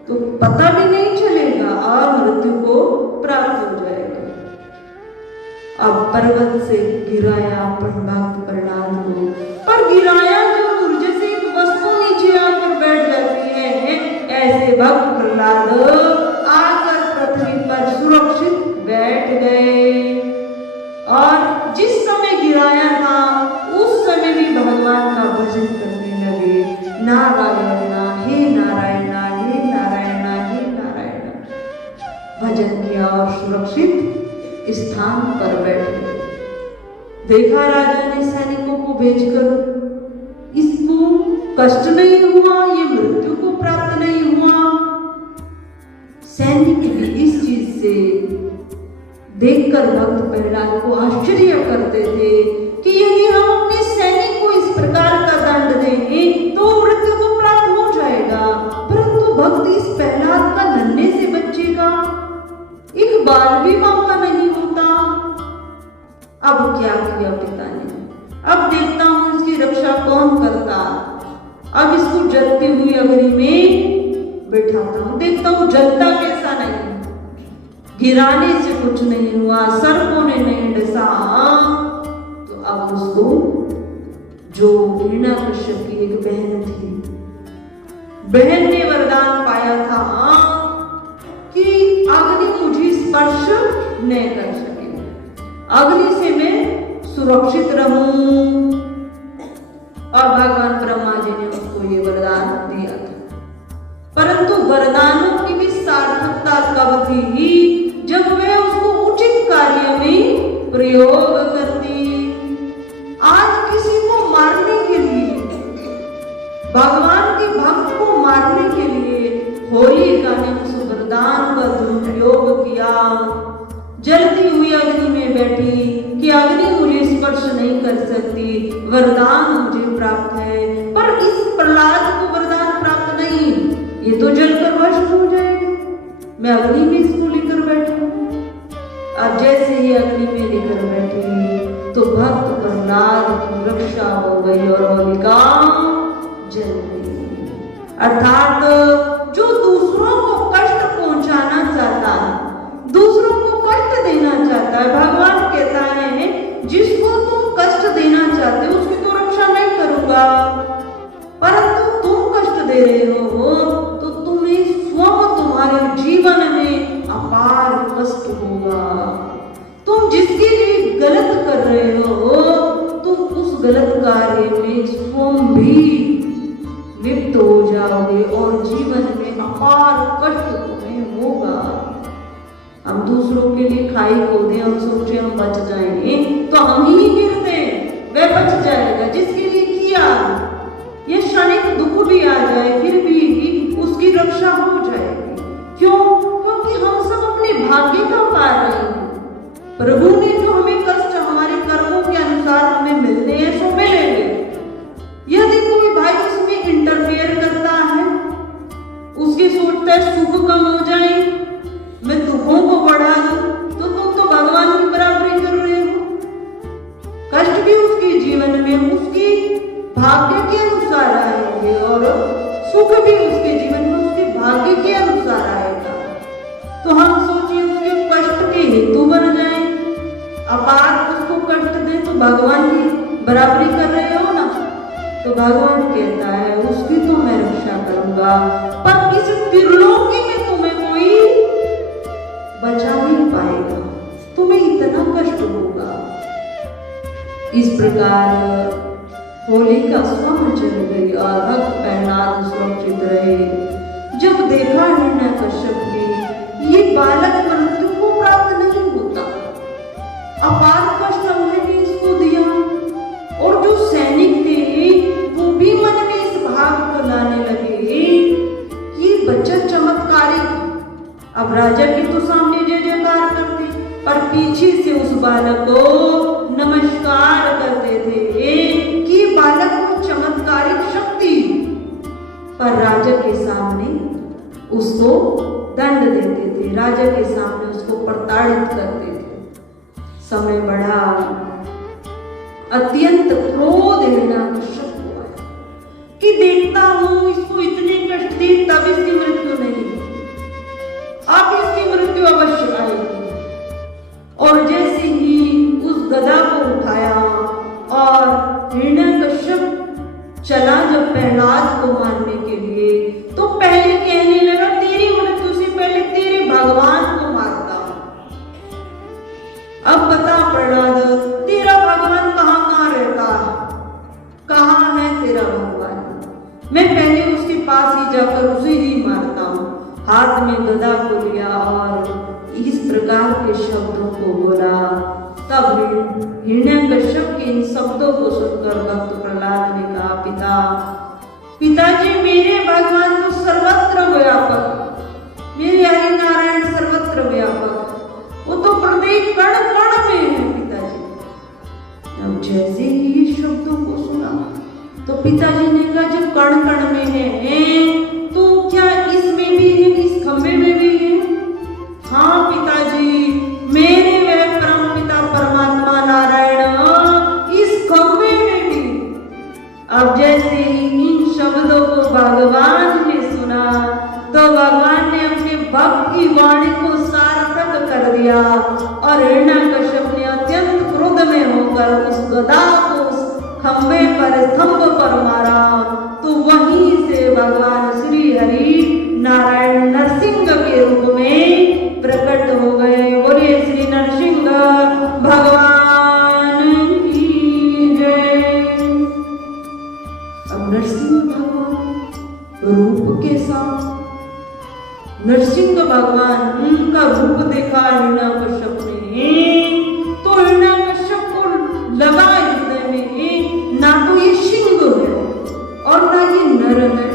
तो पता भी नहीं चलेगा और मृत्यु को प्राप्त हो जाएगा। अब पर्वत से गिराया भक्त प्रहलाद को, पर गिराया जरूर, जैसे एक वस्तु नीचे आकर बैठ जाती है, ऐसे भक्त प्रहलाद आकर पृथ्वी पर सुरक्षित बैठ गए। और जिस समय गिराया था उस समय भी भगवान का भजन करने लगे, नारायण हे नारायण हे नारायण हे नारायण। भजन किया और सुरक्षित स्थान पर बैठे। देखा राजा ने सैनिकों को भेजकर, इसको कष्ट नहीं हुआ, ये मृत्यु को प्राप्त नहीं हुआ। सैनिक भी इस चीज से देखकर भक्त प्रहलाद को आश्चर्य करते थे कि यदि हम अपने सैनिक को इस प्रकार का दंड देंगे तो मृत्यु को प्राप्त हो जाएगा, परंतु भक्त इस प्रहलाद का नन्हे से बच्चे का एक बाल भी मांगा नहीं होता। अब क्या किया पिता ने? अब देखता हूं इसकी रक्षा कौन करता। अब इसको जलती हुई अग्नि में बैठाता हूं, देखता हूं जलता कैसा नहीं। गिराने से कुछ नहीं हुआ, सर्पों ने नहीं डसा। तो अब उसको, जो हिरण्यकश्यप की एक बहन थी, बहन ने वरदान पाया था कि अग्नि मुझे स्पर्श न कर सके, अग्नि से मैं सुरक्षित रहूं। और भगवान ब्रह्मा जी ने उसको ये वरदान दिया था। परंतु वरदानों की भी सार्थकता कब थी? जब वे उसको उचित कार्य में प्रयोग करती। आज किसी को मारने के लिए, भगवान के भक्त को मारने के लिए होलिका ने उस वरदान का दुरुपयोग किया। जलती हुई अग्नि में बैठी कि अग्नि मुझे स्पर्श नहीं कर सकती, वरदान मुझे प्राप्त है। पर इस प्रहलाद को वरदान प्राप्त नहीं, ये तो जलकर भस्म हो जाएगा, मैं अग्नि में इसको लेकर बैठा। अब जैसे ही अग्नि में लेकर बैठी तो भक्त प्रहलाद की रक्षा हो गई और होलिका जल गई। अर्थात जो दूसरों को कष्ट पहुंचाना चाहता है, दूसरों को कष्ट देना चाहता है, भगवान कहता है जिसको तुम कष्ट देना चाहते हो उसकी तो रक्षा नहीं करूंगा, परंतु तुम कष्ट दे रहे हो तो तुम्हें स्वयं तुम्हारे जीवन में अपार कष्ट होगा। तुम जिसके लिए गलत कर रहे हो तुम उस गलत कार्य में स्वयं भी लिप्त हो जाओगे और जीवन में अपार कष्ट तुम्हें होगा। हम दूसरों के लिए खाई खोदे, हम सोचे हम बच जाएंगे तो हम ही गिरते, वह बच जाएगा जिसके लिए किया। ये क्षणिक दुख भी आ जाए फिर भी उसकी रक्षा हो जाएगी। क्यों? क्योंकि हम सब अपने भाग्य का पा रहे हैं। प्रभु ने जो हमें कष्ट हमारे कर्मों के अनुसार हमें मिलने हैं सो मिलेंगे। यदि कोई भाई उसमें इंटरफेयर करता है, उसके सोचता है सुख कम हो जाए, मैं दुखों को बढ़ा दूं, तो तुम तो भगवान की बराबरी कर रहे हो। कष्ट भी उसके जीवन में उसकी भाग्य के अनुसार आएंगे और सुख भी उसके जीवन में उसके भाग्य के अनुसार आएगा। तो हम सोचिए उसके कष्ट के हेतु बन जाए। अब आप उसको कष्ट दे तो भगवान की बराबरी कर रहे हो ना। तो भगवान कहता है उसकी तो मैं रक्षा करूंगा, पर इस त्रिलोकी में तुम्हें कोई बचा नहीं पाएगा, तुम्हें इतना कष्ट होगा। इस प्रकार होलिका स्वयं चल गई और भक्त प्रहलाद सुरक्षित रहे। जब देखा हिरण्यकश्यप ने ये बालक मृत्यु को प्राप्त नहीं होता, अपार कष्ट हमने इसको दिया, और जो सैनिक थे वो भी मन में इस भाव को लाने लगे कि बच्चा चमत्कारिक। अब राजा के तो सामने जय जयकार करते, पर पीछे से उस बालक को नमस्कार करते थे कि बालक को चमत्कारिक शक्ति, पर राजा के सामने उसको दंड देते थे, राजा के सामने उसको प्रताड़ित करते थे। समय बढ़ा, अत्यंत क्रोध हिरण्यकश्यप को आया कि देखता हूं इसको इतने कष्ट दी तब इसकी मृत्यु नहीं, अब इसकी मृत्यु अवश्य आएगी। और जैसे ही उस गदा को उठाया और हिरण्यकश्यप चला जब प्रहलाद को मारने के लिए, तो पहले कहने लगा तेरी मृत्यु से पहले तेरे भगवान को मारता हूं। अब बता प्रहलाद, तेरा भगवान कहाँ रहता है, कहाँ है तेरा भगवान? मैं पहले उसके पास ही जाकर उसे ही मारता हूँ। हाथ में गदा को लिया और इस प्रकार के शब्दों को बोला। तब हिरण्यकश्यप के इन शब्दों को सुनकर भक्त प्रहलाद ने कहा, पिताजी मेरे भगवान तो सर्वत्र व्यापक, मेरे हरि नारायण सर्वत्र व्यापक, वो तो प्रत्येक कण कण में है पिताजी। अब जैसे ही ये शब्दों को सुना तो पिताजी ने कहा जब कण कण में है तो क्या इसमें भी है, इस खंबे में भी है? हाँ पिताजी, मेरे वह परम पिता परमात्मा नारायण इस खंबे में भी। अब जैसे ही इन शब्दों को भगवान ने सुना तो भगवान ने अपने भक्त की वाणी को सार्थक कर दिया और हिरण्यकश्यप ने अत्यंत क्रोध में होकर उस गदा को उस खंबे पर स्तंभ पर मारा। तो वहीं से भगवान श्री हरि नारायण नरसिंह के रूप में प्रकट हो गए। बोलिए श्री नरसिंह भगवान की जय। अब नरसिंह भगवान रूप के साथ नरसिंह भगवान उनका रूप देखा हिरण्यकश्यप ने, तो हिरण्यकश्यप को लगा हृदय में ना तो ये सिंह है और ना ये नर है,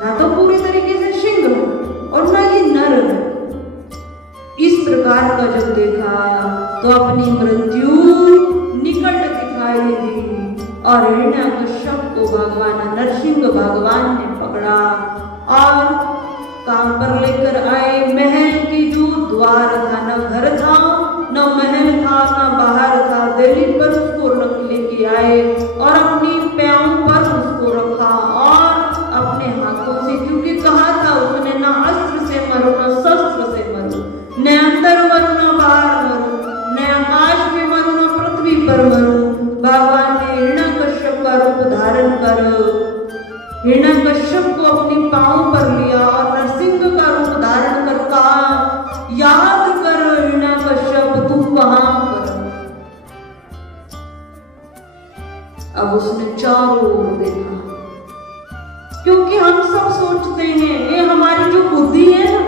ना तो पूरी तरीके से सिंह है और ना ये नर है। इस प्रकार का जब देखा तो अपनी मृत्यु निकट दिखाई दी और हिरण्यकश्यप को भगवान नरसिंह भगवान ने पकड़ा और काम पर लेकर आए। महल की जो द्वार था, न घर था न महल था न बाहर था, दहलीज पर उसको लेके आए और अपनी पैरों पर उसको रखा और अपने हाथों से, क्योंकि कहा था उसने न अस्त्र से मरो न शस्त्र से मरो, न अंदर मरो न बाहर मरो, न आकाश में मरो न पृथ्वी पर मरो। भगवान ने हिरण्यकश्यप का रूप धारण कर हिरण्यकश्यप को अपनी पांव पर लिया और नरसिंह का रूप धारण कर कहा, याद कर हिरण्यकश्यप तू कहां पर। अब उसने चारों ओर देखा, क्योंकि हम सब सोचते हैं ये हमारी जो बुद्धि है ना,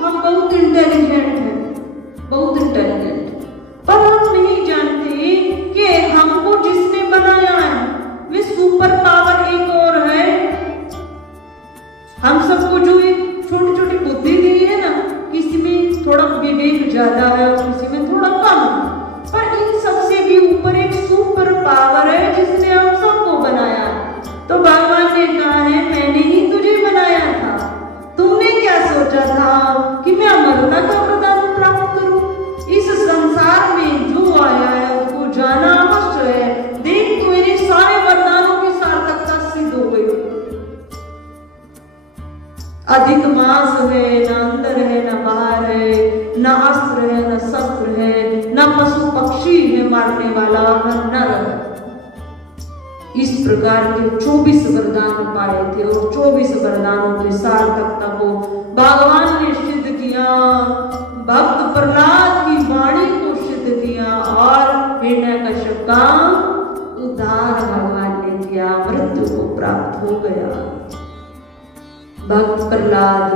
हम बहुत इंटेलिजेंट हैं, बहुत इंटेलिजेंट, पर हम नहीं जानते कि हमको जिसने बनाया है वे सुपर पावर एक और है। हम सबको जो एक छोटी छोटी बुद्धि दी है ना, किसी में थोड़ा विवेक ज्यादा है और किसी में थोड़ा कम, पर इन सबसे भी ऊपर एक सुपर पावर है जिसने हम सबको बनाया। तो भगवान ने कहा है मैंने ही तुझे बनाया था, तुमने क्या सोचा था कि मैं अमरता का वरदान प्राप्त करूं? इस संसार में जो आया है उसको जाना अवश्य है। देख तो मेरे सारे वरदानों की सार्थकता सिद्ध हो गई। अधिक मांस है, न अंदर है न बाहर है, न अस्त्र है न शस्त्र है, न पशु मारने वाला न रहे। इस प्रकार के 24 वरदान पाए थे और 24 वरदानों के सार्थकता को भगवान ने सिद्ध किया, भक्त प्रहलाद की वाणी को सिद्ध किया और हिरण्यकश्यप का उद्धार भगवान ने किया, मृत्यु को प्राप्त हो गया। भक्त प्रहलाद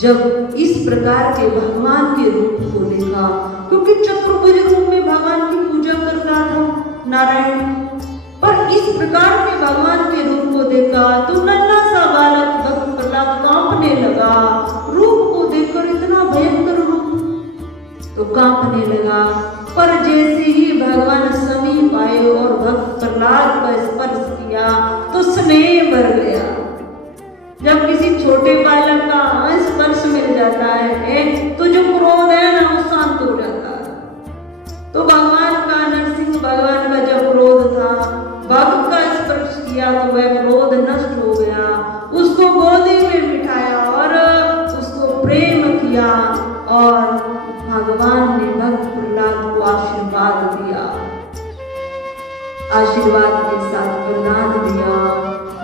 जब इस प्रकार के भगवान के रूप को देखा, क्योंकि चतुर्भुज रूप में भगवान की पूजा कर रहा था नारायण, पर इस प्रकार के भगवान के रूप को देखा तो नन्हा सा बालक भक्त प्रहलाद कांपने लगा। रूप को देखकर इतना भयंकर रूप तो कांपने लगा, पर जैसे ही भगवान समीप आए और भक्त प्रहलाद का स्पर्श किया तो स्नेह भर गया। जब किसी छोटे बालक का स्पर्श मिल जाता है तो जो क्रोध है ना वो शांत हो जाता है। तो भगवान का, नरसिंह भगवान का जब क्रोध था, भक्त का स्पर्श किया तो वह क्रोध नष्ट हो गया, उसको गोदी में बिठाया और उसको प्रेम किया और भगवान ने भक्त प्रहलाद को आशीर्वाद दिया, आशीर्वाद के साथ वरदान दिया,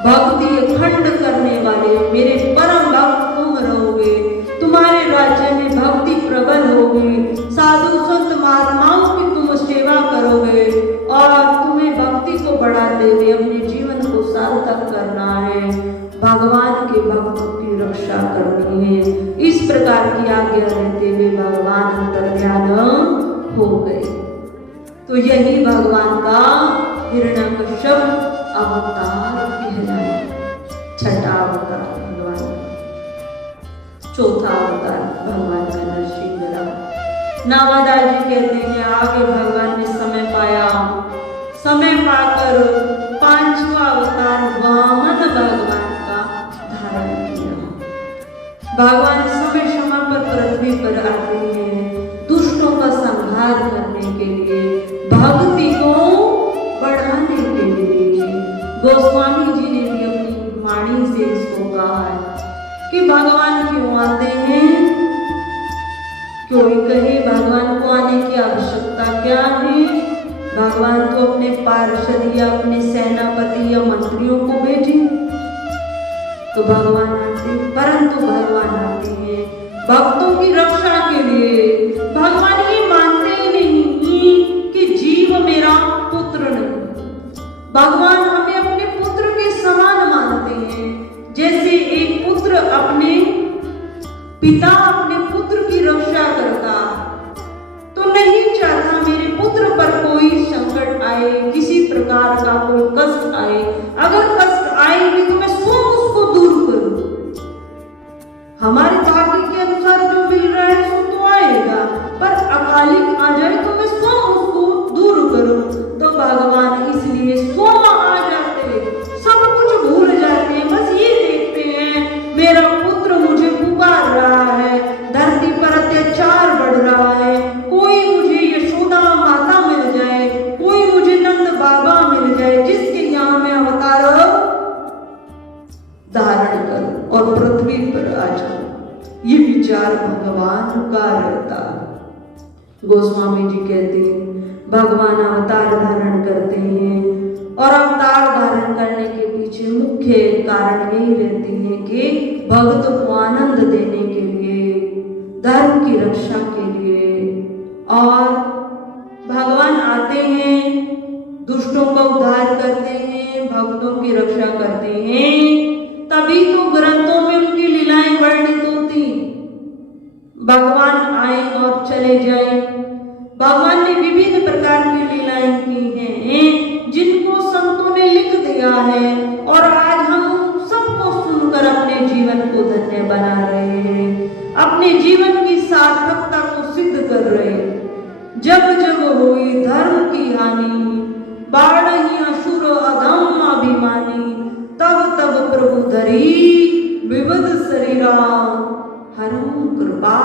भक्ति अखंड करने वाले मेरे परम भक्त तुम रहोगे, तुम्हारे राज्य में भक्ति प्रबल होगी, साधु संत महात्माओं की तुम सेवा करोगे और तुम्हें भक्ति को बढ़ाते हुए अपने जीवन को सार्थक करना है, भगवान के भक्तों की रक्षा करनी है। इस प्रकार की आज्ञा देते हुए भगवान अंतर्ध्यान हो गए। तो यही भगवान का हिरण्यकश्यप अवतार कहलाए। छठा अवतार भगवान, चौथा अवतार भगवान का नरसिंह। नावादा जी कहते हैं आगे भगवान ने समय पाया, समय पाकर पांचवा अवतार वामन भगवान का धारण किया। भगवान समय समय पर पृथ्वी पर आते हैं दुष्टों का संहार करने के लिए, भक्ति को बढ़ाने के लिए। गोस्वामी जी ने भी अपनी वाणी से इसको कहा है कि भगवान क्यों आते हैं। कोई कहे भगवान को आने की आवश्यकता क्या है, भगवान तो अपने पार्षद या अपने सेनापति या मंत्रियों को भेजे तो भगवान आते, परंतु भगवान आते हैं भक्तों की रक्षा के लिए। भगवान ये मानते ही नहीं कि जीव मेरा पुत्र नहीं, भगवान हमें अपने पुत्र के समान मानते हैं। जैसे एक पुत्र अपने पिता अपने पुत्र की रक्षा करता, तो नहीं चाहता मेरे पुत्र पर कोई संकट आए, किसी प्रकार का कोई कष्ट आए। अगर कष्ट आएगी तो मैं स्वयं उसको दूर करूं। हमारे भाग्य के अनुसार जो मिल रहा है सो तो आएगा, पर अकालिक आ जाए तो मैं स्वयं उसको दूर करूं। तो भगवान इसलिए स्वयं आ जाते, सब कुछ भूल जाते हैं, बस ये देखते हैं मेरा पुत्र मुझे पुकार रहा है, धरती पर अत्याचार बढ़ रहा है, कोई मुझे यशोदा माता मिल जाए, कोई मुझे नंद बाबा मिल जाए जिसके यहाँ मैं अवतार धारण करूं और पृथ्वी पर आ जाऊं। ये विचार भगवान का रहता। गोस्वामी जी कहते हैं भगवान अवतार धारण करते हैं और अवतार धारण करने के पीछे मुख्य कारण यही रहती है कि भक्त को आनंद देने के लिए, धर्म की रक्षा के लिए। और भगवान आते हैं, दुष्टों का उद्धार करते हैं, भक्तों की रक्षा करते हैं, तभी तो ग्रंथों में उनकी लीलाएं वर्णित होती। भगवान आए और चले जाए, भगवान ने विभिन्न प्रकार की लीलाएं की हैं जिनको संतों ने लिख दिया है और आज हम सबको सुनकर अपने जीवन को धन्य बना रहे हैं, अपने जीवन की सार्थकता को सिद्ध कर रहे हैं। जब जब हुई धर्म की हानि, बाढ़ी असुर अधम अभिमानी, तब तब प्रभु धरी विविध शरीरा, हरम कृपा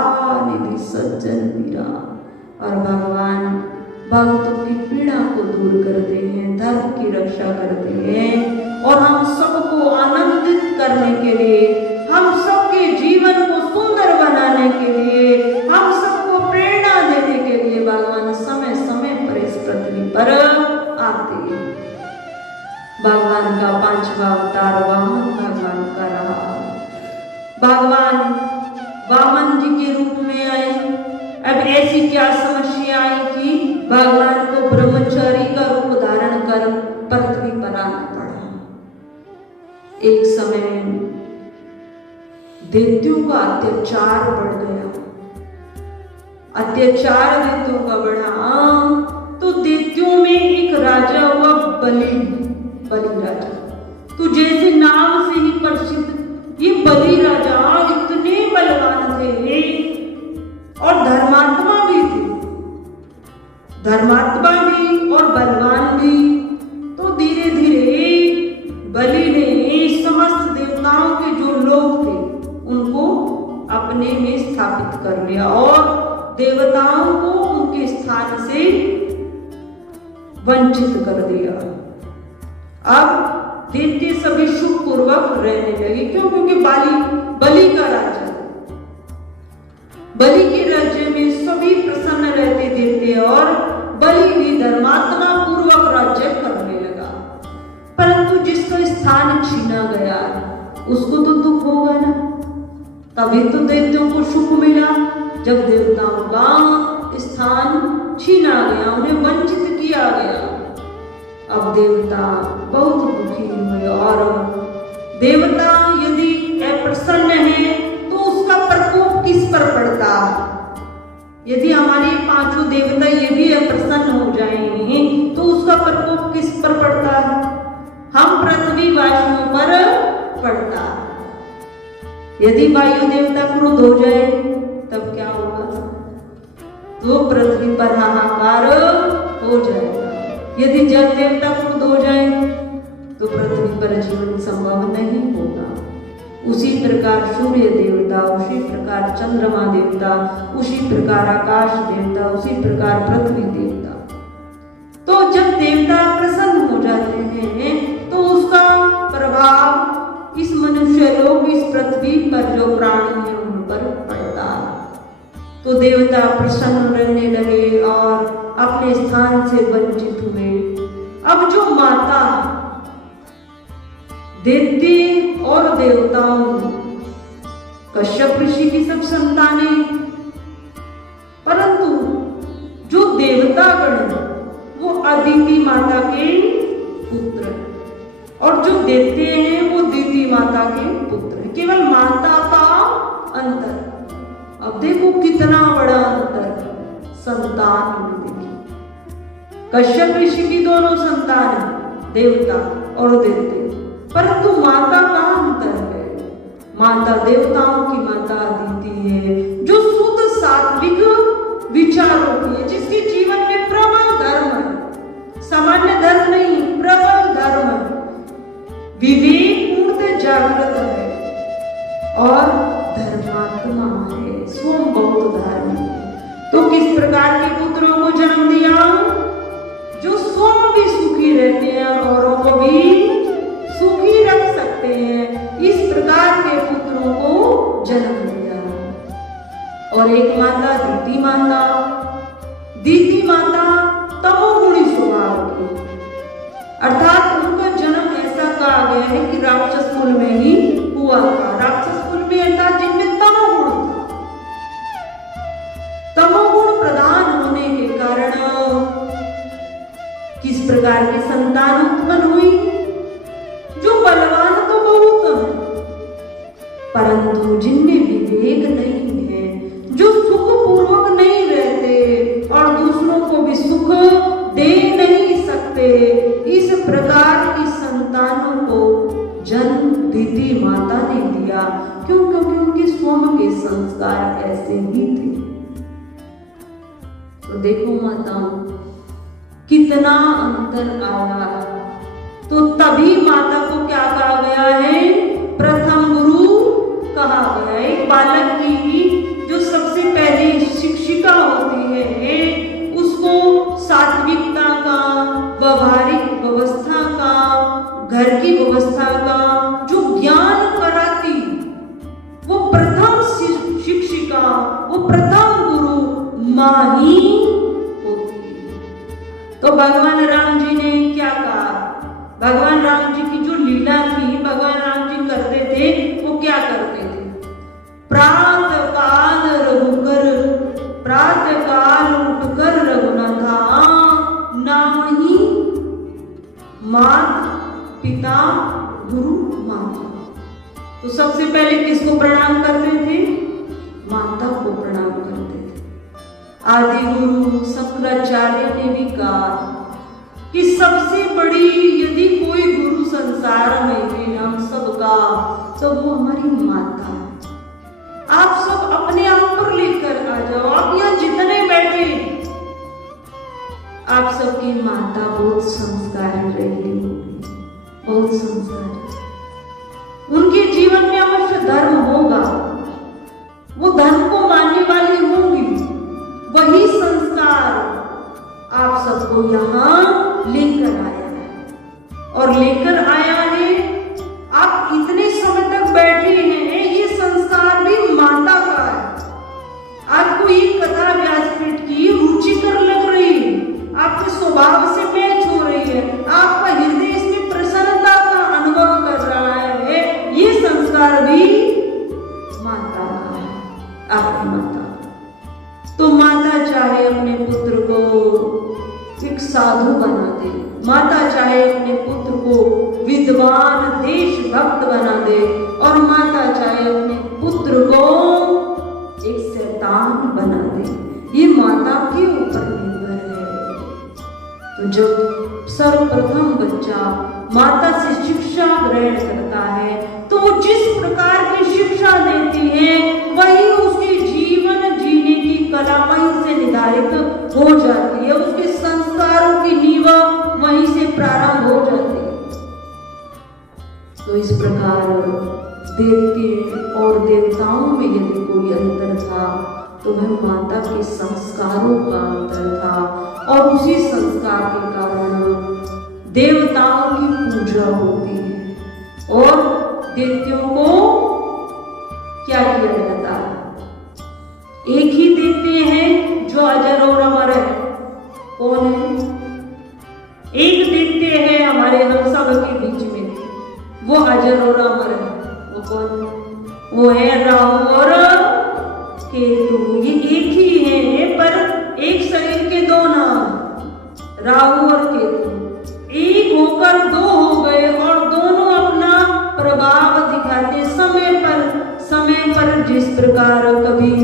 निधि सज्जन मीरा। और भगवान भक्तों की पीड़ा को दूर करते हैं, धर्म की रक्षा करते हैं और हम सबको आनंदित करने के लिए, हम सबके जीवन को सुंदर बनाने के लिए, हम सबको प्रेरणा देने के लिए भगवान समय समय पर भगवान का 5वां अवतार वामन भगवान का रहा। भगवान वामन जी के रूप में आए। अब ऐसी क्या समस्या आई कि भगवान को ब्रह्मचारी का रूप धारण कर पृथ्वी पर आना पड़ा। एक समय दैत्यों का अत्याचार बढ़ गया। अत्याचार दैत्यों का बढ़ा तो दैत्यों में एक राजा हुआ बलि राजा। तो जैसे नाम से ही प्रसिद्ध ये बलि राजा इतने बलवान थे और धर्मात्मा भी थे, धर्मात्मा भी और बलवान भी। तो धीरे धीरे बलि ने समस्त देवताओं के जो लोग थे उनको अपने में स्थापित कर लिया और देवताओं को उनके स्थान से वंचित कर दिया। अब दैत्य सभी सुखपूर्वक रहने लगे। क्यों? क्योंकि बलि का राज्य, बलि के राज्य में सभी प्रसन्न रहते दैत्य और बलि भी धर्मात्मा पूर्वक राज्य करने लगा। परंतु जिसका स्थान छीना गया उसको तो दुख होगा ना। तभी तो दैत्यों को सुख मिला जब देवताओं का स्थान छीना गया, उन्हें वंचित किया गया। अब देवता बहुत दुखी हुए और देवता यदि अप्रसन्न है तो उसका प्रकोप किस पर पड़ता है? यदि हमारे 5 देवता ये भी अप्रसन्न हो जाएंगे तो उसका प्रकोप किस पर पड़ता है? हम पृथ्वीवासियों पर पड़ता है। यदि वायु देवता क्रोध हो जाए तब क्या होगा? तो पृथ्वी पर हाहाकार हो जाएगा। यदि जल देवता क्रोध हो जाए तो पृथ्वी पर जीवन संभव नहीं होगा। उसी प्रकार सूर्य देवता, उसी प्रकार चंद्रमा देवता, उसी प्रकार आकाश देवता, उसी प्रकार पृथ्वी देवता। तो जब देवता प्रसन्न हो जाते हैं तो उसका प्रभाव इस मनुष्य लोग, इस पृथ्वी पर जो प्राणी है उन पर पड़ता है। तो देवता प्रसन्न रहने लगे और अपने स्थान से वंचित हुए। अब जो माता दैत्य और देवताओं कश्यप ऋषि की सब संतानें, परंतु जो देवतागण वो अदिति माता के पुत्र और जो दैत्य हैं वो दिति माता के पुत्र। केवल माता का अंतर। अब देखो कितना बड़ा अंतर संतान में। देखिए कश्यप ऋषि की दोनों संतान देवता और दैत्य, परंतु माता का अंतर है। माता देवताओं की माता अदिति है जो शुद्ध सात्विक विचारों की है, जिसके जीवन में प्रबल धर्म है, सामान्य धर्म नहीं, प्रबल धर्म है, विवेक मूर्त जागृत है और धर्मात्मा है, स्वयं बहुत धार्मिक। तो किस प्रकार के पुत्रों को जन्म दिया? जो स्वयं भी सुखी रहते हैं और औरों को भी सुखी रख सकते हैं। इस प्रकार के पुत्रों को जन्म दिया। और एक माता दीति माता तमोगुणी स्वभाव की, अर्थात उनका जन्म ऐसा कहा गया है कि राक्षस कुल में ही हुआ था। राक्षस कुल में अर्थात जिनमें तमोगुण था। तमोगुण प्रधान होने के कारण किस प्रकार की संतान उत्पन्न हुई? जो बलवान तो बहुत है, परंतु जिनमें विवेक नहीं है, जो सुख पूर्वक नहीं रहते और दूसरों को भी सुख दे नहीं सकते। इस प्रकार की संतानों को जन्म दीति माता ने दिया। क्यों? क्योंकि उनके स्वयं के संस्कार ऐसे ही थे। तो देखो माताओं कितना अंतर आया। तो तभी माता को क्या कहा गया है? प्रथम गुरु कहा गया है। एक बालक की जो सबसे पहली शिक्षिका होती है उसको सात्विकता का, व्यवहारिक व्यवस्था का, घर की व्यवस्था का जो ज्ञान कराती, वो प्रथम शिक्षिका, वो प्रथम गुरु माँ ही होती। तो भगवान राम जी ने क्या कहा? माता पिता गुरु माता। तो सबसे पहले किसको प्रणाम करते थे? माता को प्रणाम करते थे। आदि गुरु शंकराचार्य ने भी कहा कि सबसे बड़ी यदि कोई गुरु संसार में है हम सबका, तो वो हमारी माता है। आप सब अपने आप पर लेकर आ जाओ। आप यहाँ जितने बैठे, आप सबकी माता बहुत संस्कारी रही होगी, बहुत संस्कारी। उनके जीवन में अवश्य धर्म होगा, वो धर्म को मानने वाली होंगी। वही संस्कार आप सबको यहाँ लेकर आया है और लेकर आया है। आप इतने समय तक बैठे हैं, ये संस्कार भी माता का है। आपको ये कथा व्यासपीठ की रुचिकर लग रही है, आपके स्वभाव से मैच हो रही है, आपका हृदय इसमें प्रसन्नता का अनुभव कर रहा है, ये संस्कार भी माता का है, आपकी माता। तो माता चाहे अपने पुत्र को एक साधु बना दे, माता चाहे अपने पुत्र को विद्वान देशभक्त बना दे, और माता चाहे अपने पुत्र को एक शैतान बना दे, ये माता के ऊपर निर्भर है। तो जब सर्वप्रथम बच्चा माता से शिक्षा ग्रहण करता है, तो वो जिस प्रकार की शिक्षा देती है वही उसके जीवन जीने की कला वहीं से निर्धारित हो जाती है, उसके संस्कारों की नींव वहीं से प्रारंभ हो जाती है। तो इस प्रकार देवते और देवताओं में यदि कोई अंतर था, तो वह माता के संस्कारों का अंतर था, और उसी संस्कार के कारण देवताओं की पूजा होती है और देवताओं को क्या किया जाता है? एक ही देवते हैं जो अजर और अमर है। कौन है? एक देवते हैं हमारे हम सब के बीच में, वो अजर और अमर है। वो कौन है? वो है राहु और केतु। ये एक ही है पर एक शरीर के दो नाम, राहु और केतु। एक होकर दो हो गए और दोनों अपना प्रभाव दिखाते समय पर जिस प्रकार कभी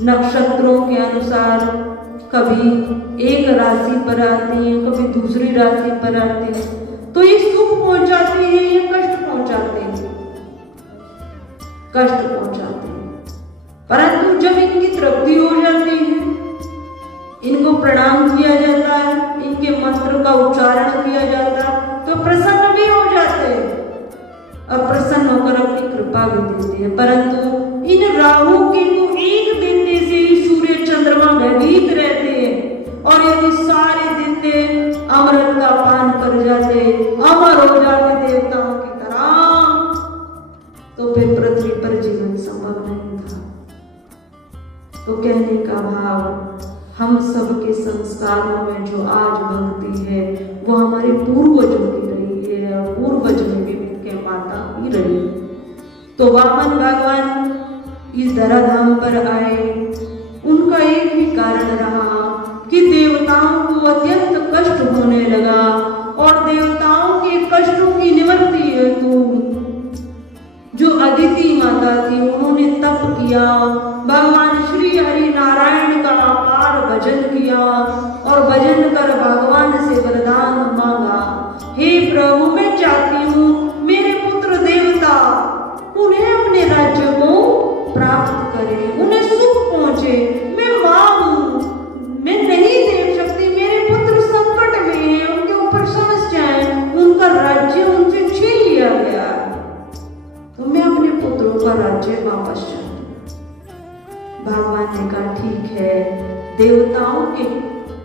नक्षत्रों के अनुसार कभी एक राशि पर आती है, कभी दूसरी राशि पर आती है, तो ये सुख पहुंचाते हैं या कष्ट पहुंचाते हैं? कष्ट पहुंचाते हैं। परंतु जब इनकी तृप्ति हो जाती है, इनको प्रणाम किया जाता है, इनके मंत्र का उच्चारण किया जाता है, तो प्रसन्न भी हो जाते हैं और प्रसन्न होकर अपनी कृपा भी देते हैं। परंतु इन राहु केतु एक देवते से सूर्य चंद्रमा भयभीत रहते हैं, और यदि सारे देवते अमृत का पान कर जाते, अमर हो जाते देवताओं की तरह, तो फिर पृथ्वी पर जीवन संभव नहीं था। तो कहने का भाव, हम सबके संस्कारों में जो आज भक्ति है वो हमारे पूर्वजों की रही है, और पूर्वज में भी मुख्य माता ही रही। तो वामन भगवान इस धराधाम पर आए, उनका एक ही कारण रहा कि देवताओं को अत्यंत कष्ट होने लगा, और देवताओं के कष्टों की निवृत्ति हेतु जो अदिति माता थी उन्होंने तप किया, भगवान श्री हरि नारायण का अपार भजन किया, और भजन कर भगवान से वरदान मांगा, हे प्रभु मैं चाहती हूँ मेरे पुत्र देवता उन्हें अपने राज्य को प्राप्त करें, उन्हें सुख पहुंचे। मैं मां हूं, मैं नहीं देख सकती, मेरे पुत्र संकट में हैं, उनके ऊपर समस्याएं, उनका राज्य उनसे छीन लिया गया, तो मैं अपने पुत्रों का राज्य वापस चाहती हूं। भगवान ने कहा ठीक है, देवताओं के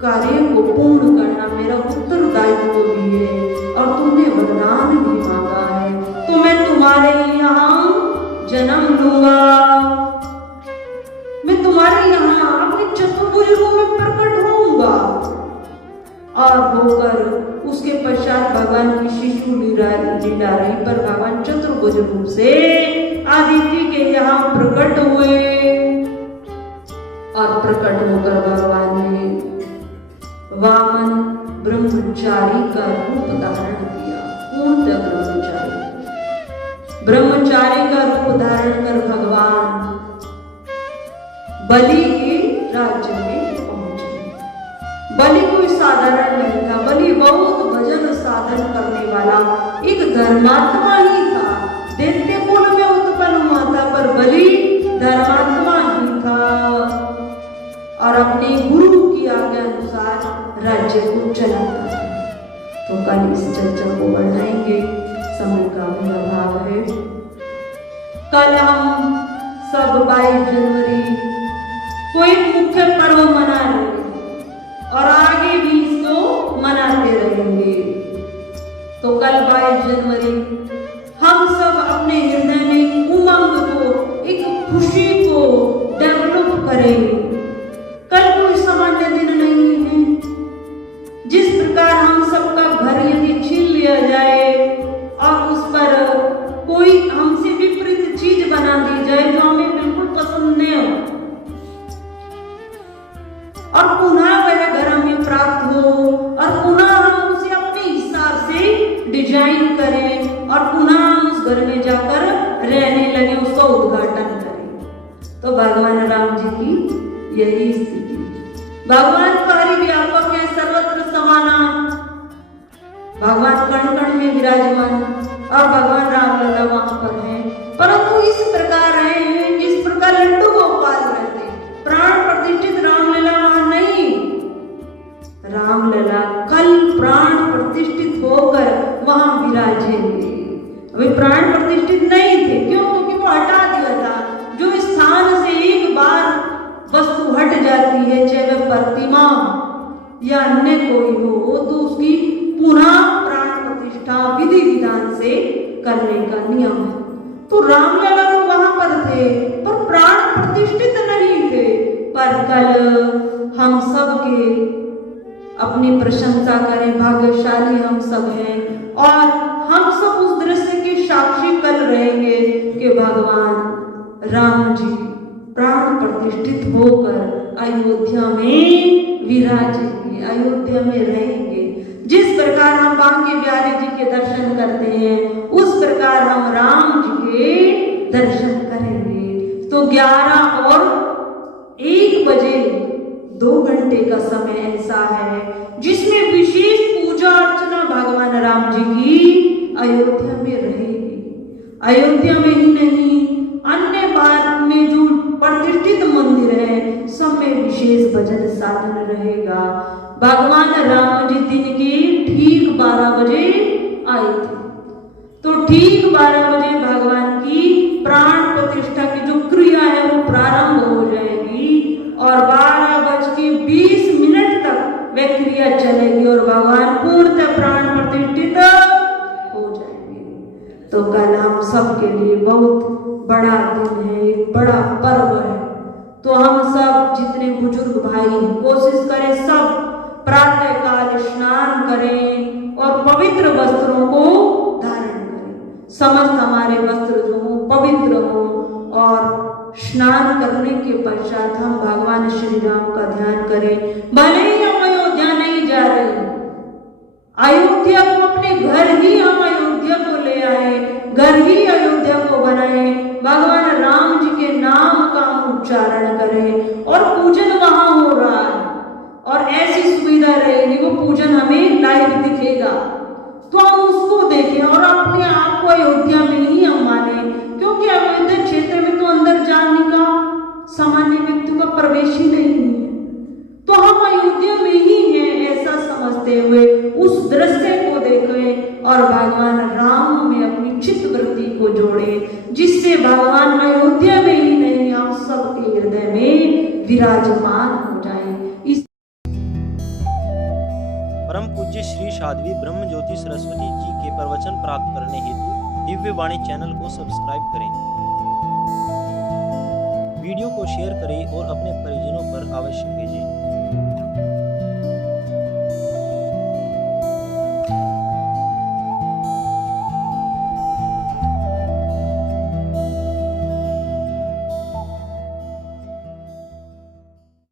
कार्य को पूर्ण करना मेरा उत्तरदायित्व भी है, और तुमने वरदान भी मांगा है, तो मैं तुम्हारे यहाँ जन्म लूंगा, मैं तुम्हारे यहाँ अपने चतुर्भुज रूप में प्रकट होऊंगा। और होकर उसके पश्चात भगवान की शिशु लीला रही, पर भगवान चतुर्भुज रूप से आदित्य के यहाँ प्रकट हुए, और प्रकट होकर भगवान ने वामन ब्रह्मचारी का रूप धारण किया, पूर्णतः ब्रह्मचारी का रूप धारण कर भगवान बलि के राज्य में पहुंचे। बलि कोई साधारण नहीं था, बलि बहुत भजन साधन करने वाला एक धर्मात्मा ही था। दैत्य कुल में उत्पन्न हुआ था, पर बलि धर्मात्मा ही था और अपने गुरु की आज्ञा अनुसार राज्य को चलाता था। तो कल इस चर्चा को बढ़ाएंगे, समय का भी अभाव है। कल हम सब 22 जनवरी को एक मुख्य पर्व मना रहे हैं और आगे भी इसको मनाते रहेंगे। तो कल 22 जनवरी हम सब अपने हृदय में उमंग को, एक खुशी को डेवलप करेंगे। कल कोई सामान्य दिन नहीं है। जिस प्रकार हम सबका घर यदि छीन लिया जाए और उस पर कोई हमसे विपरीत चीज बना दी जाए जो हमें बिल्कुल पसंद नहीं हो, और पुनः वह घर हमें प्राप्त हो और पुनः हम उसे अपने हिसाब से डिजाइन करें और पुनः हम उस घर में जाकर रहने लगे, उसका उद्घाटन करें। तो भगवान राम जी की यही स्थिति। भगवान परिव्यापक है, सर्वत्र समाना, भगवान कण कण में विराजमान और भगवान राम लला वहां पर है। परंतु इस प्रकार है जिस प्रकार लड्डू गोपाल रहते, प्राण प्रतिष्ठित रामलला वहां नहीं। रामलला कल प्राण प्रतिष्ठित होकर वहां विराजेंगे। अभी प्राण प्रतिष्ठित नहीं थे, क्यों? क्योंकि वो हटा दिया था। जो स्थान से एक बार वस्तु हट जाती है, चाहे वह प्रतिमा या अन्य कोई हो, तो उसकी पुनः प्राण प्रतिष्ठा विधि विधान से करने का नियम है। तो रामलला तो वहां पर थे, पर प्राण प्रतिष्ठित नहीं थे। पर कल हम सब के अपनी प्रशंसा करें, भाग्यशाली हम सब हैं और हम सब उस दृश्य के साक्षी कल रहेंगे कि भगवान राम जी प्राण प्रतिष्ठित होकर अयोध्या में विराजेंगे, अयोध्या में रहेंगे। जिस प्रकार हम बांके बिहारी जी के दर्शन करते हैं, उस प्रकार हम राम जी के दर्शन करेंगे। तो 11 और 1 बजे 2 घंटे का समय ऐसा है जिसमें विशेष पूजा अर्चना भगवान राम जी की अयोध्या में रहेगी। अयोध्या में ही नहीं, अन्य भारत में जो प्रतिष्ठित मंदिर है, सब में विशेष भजन साधन रहेगा। भगवान राम जी दिन के ठीक 12 बजे आए थे, तो ठीक 12 बजे भगवान की प्राण प्रतिष्ठा की जो क्रिया है वो प्रारंभ हो जाएगी और 12:20 तक वह क्रिया चलेगी और भगवान पूर्णतः प्राण प्रतिष्ठित हो जाएंगे। तो कल हम सब के लिए बहुत बड़ा दिन है, एक बड़ा पर्व है। तो हम सब जितने बुजुर्ग भाई हैं, कोशिश करें सब प्रातः काल स्नान करें और पवित्र वस्त्रों को धारण करें। समस्त हमारे वस्त्र जो हों पवित्र हों और स्नान करने के पश्चात हम भगवान श्री राम का ध्यान करें। भले ही हम अयोध्या नहीं जा रहे, अयोध्या को अपने घर ही हम अयोध्या को ले आए, घर ही अयोध्या को बनाए, भगवान राम जी के नाम का उच्चारण करें और पूजन वहां हो रहा है और ऐसी सुविधा रहेगी, वो पूजन हमें लाइव दिखेगा, तो हम उसको देखें और अपने आप को अयोध्या में ही हम माने। क्योंकि अयोध्या क्षेत्र में तो अंदर जाने का सामान्य व्यक्ति का प्रवेश ही नहीं है, तो हम अयोध्या में ही हैं ऐसा समझते हुए उस दृश्य को देखें और भगवान राम में अपनी चित्त वृत्ति को जोड़ें, जिससे भगवान अयोध्या में ही नहीं हम सबके हृदय में विराजमान हो जाएं। परम पूज्य श्री साध्वी ब्रह्म ज्योति सरस्वती जी के प्रवचन प्राप्त करने हेतु दिव्य वाणी चैनल को सब्सक्राइब करें, वीडियो को शेयर करें और अपने परिजनों पर अवश्य भेजें।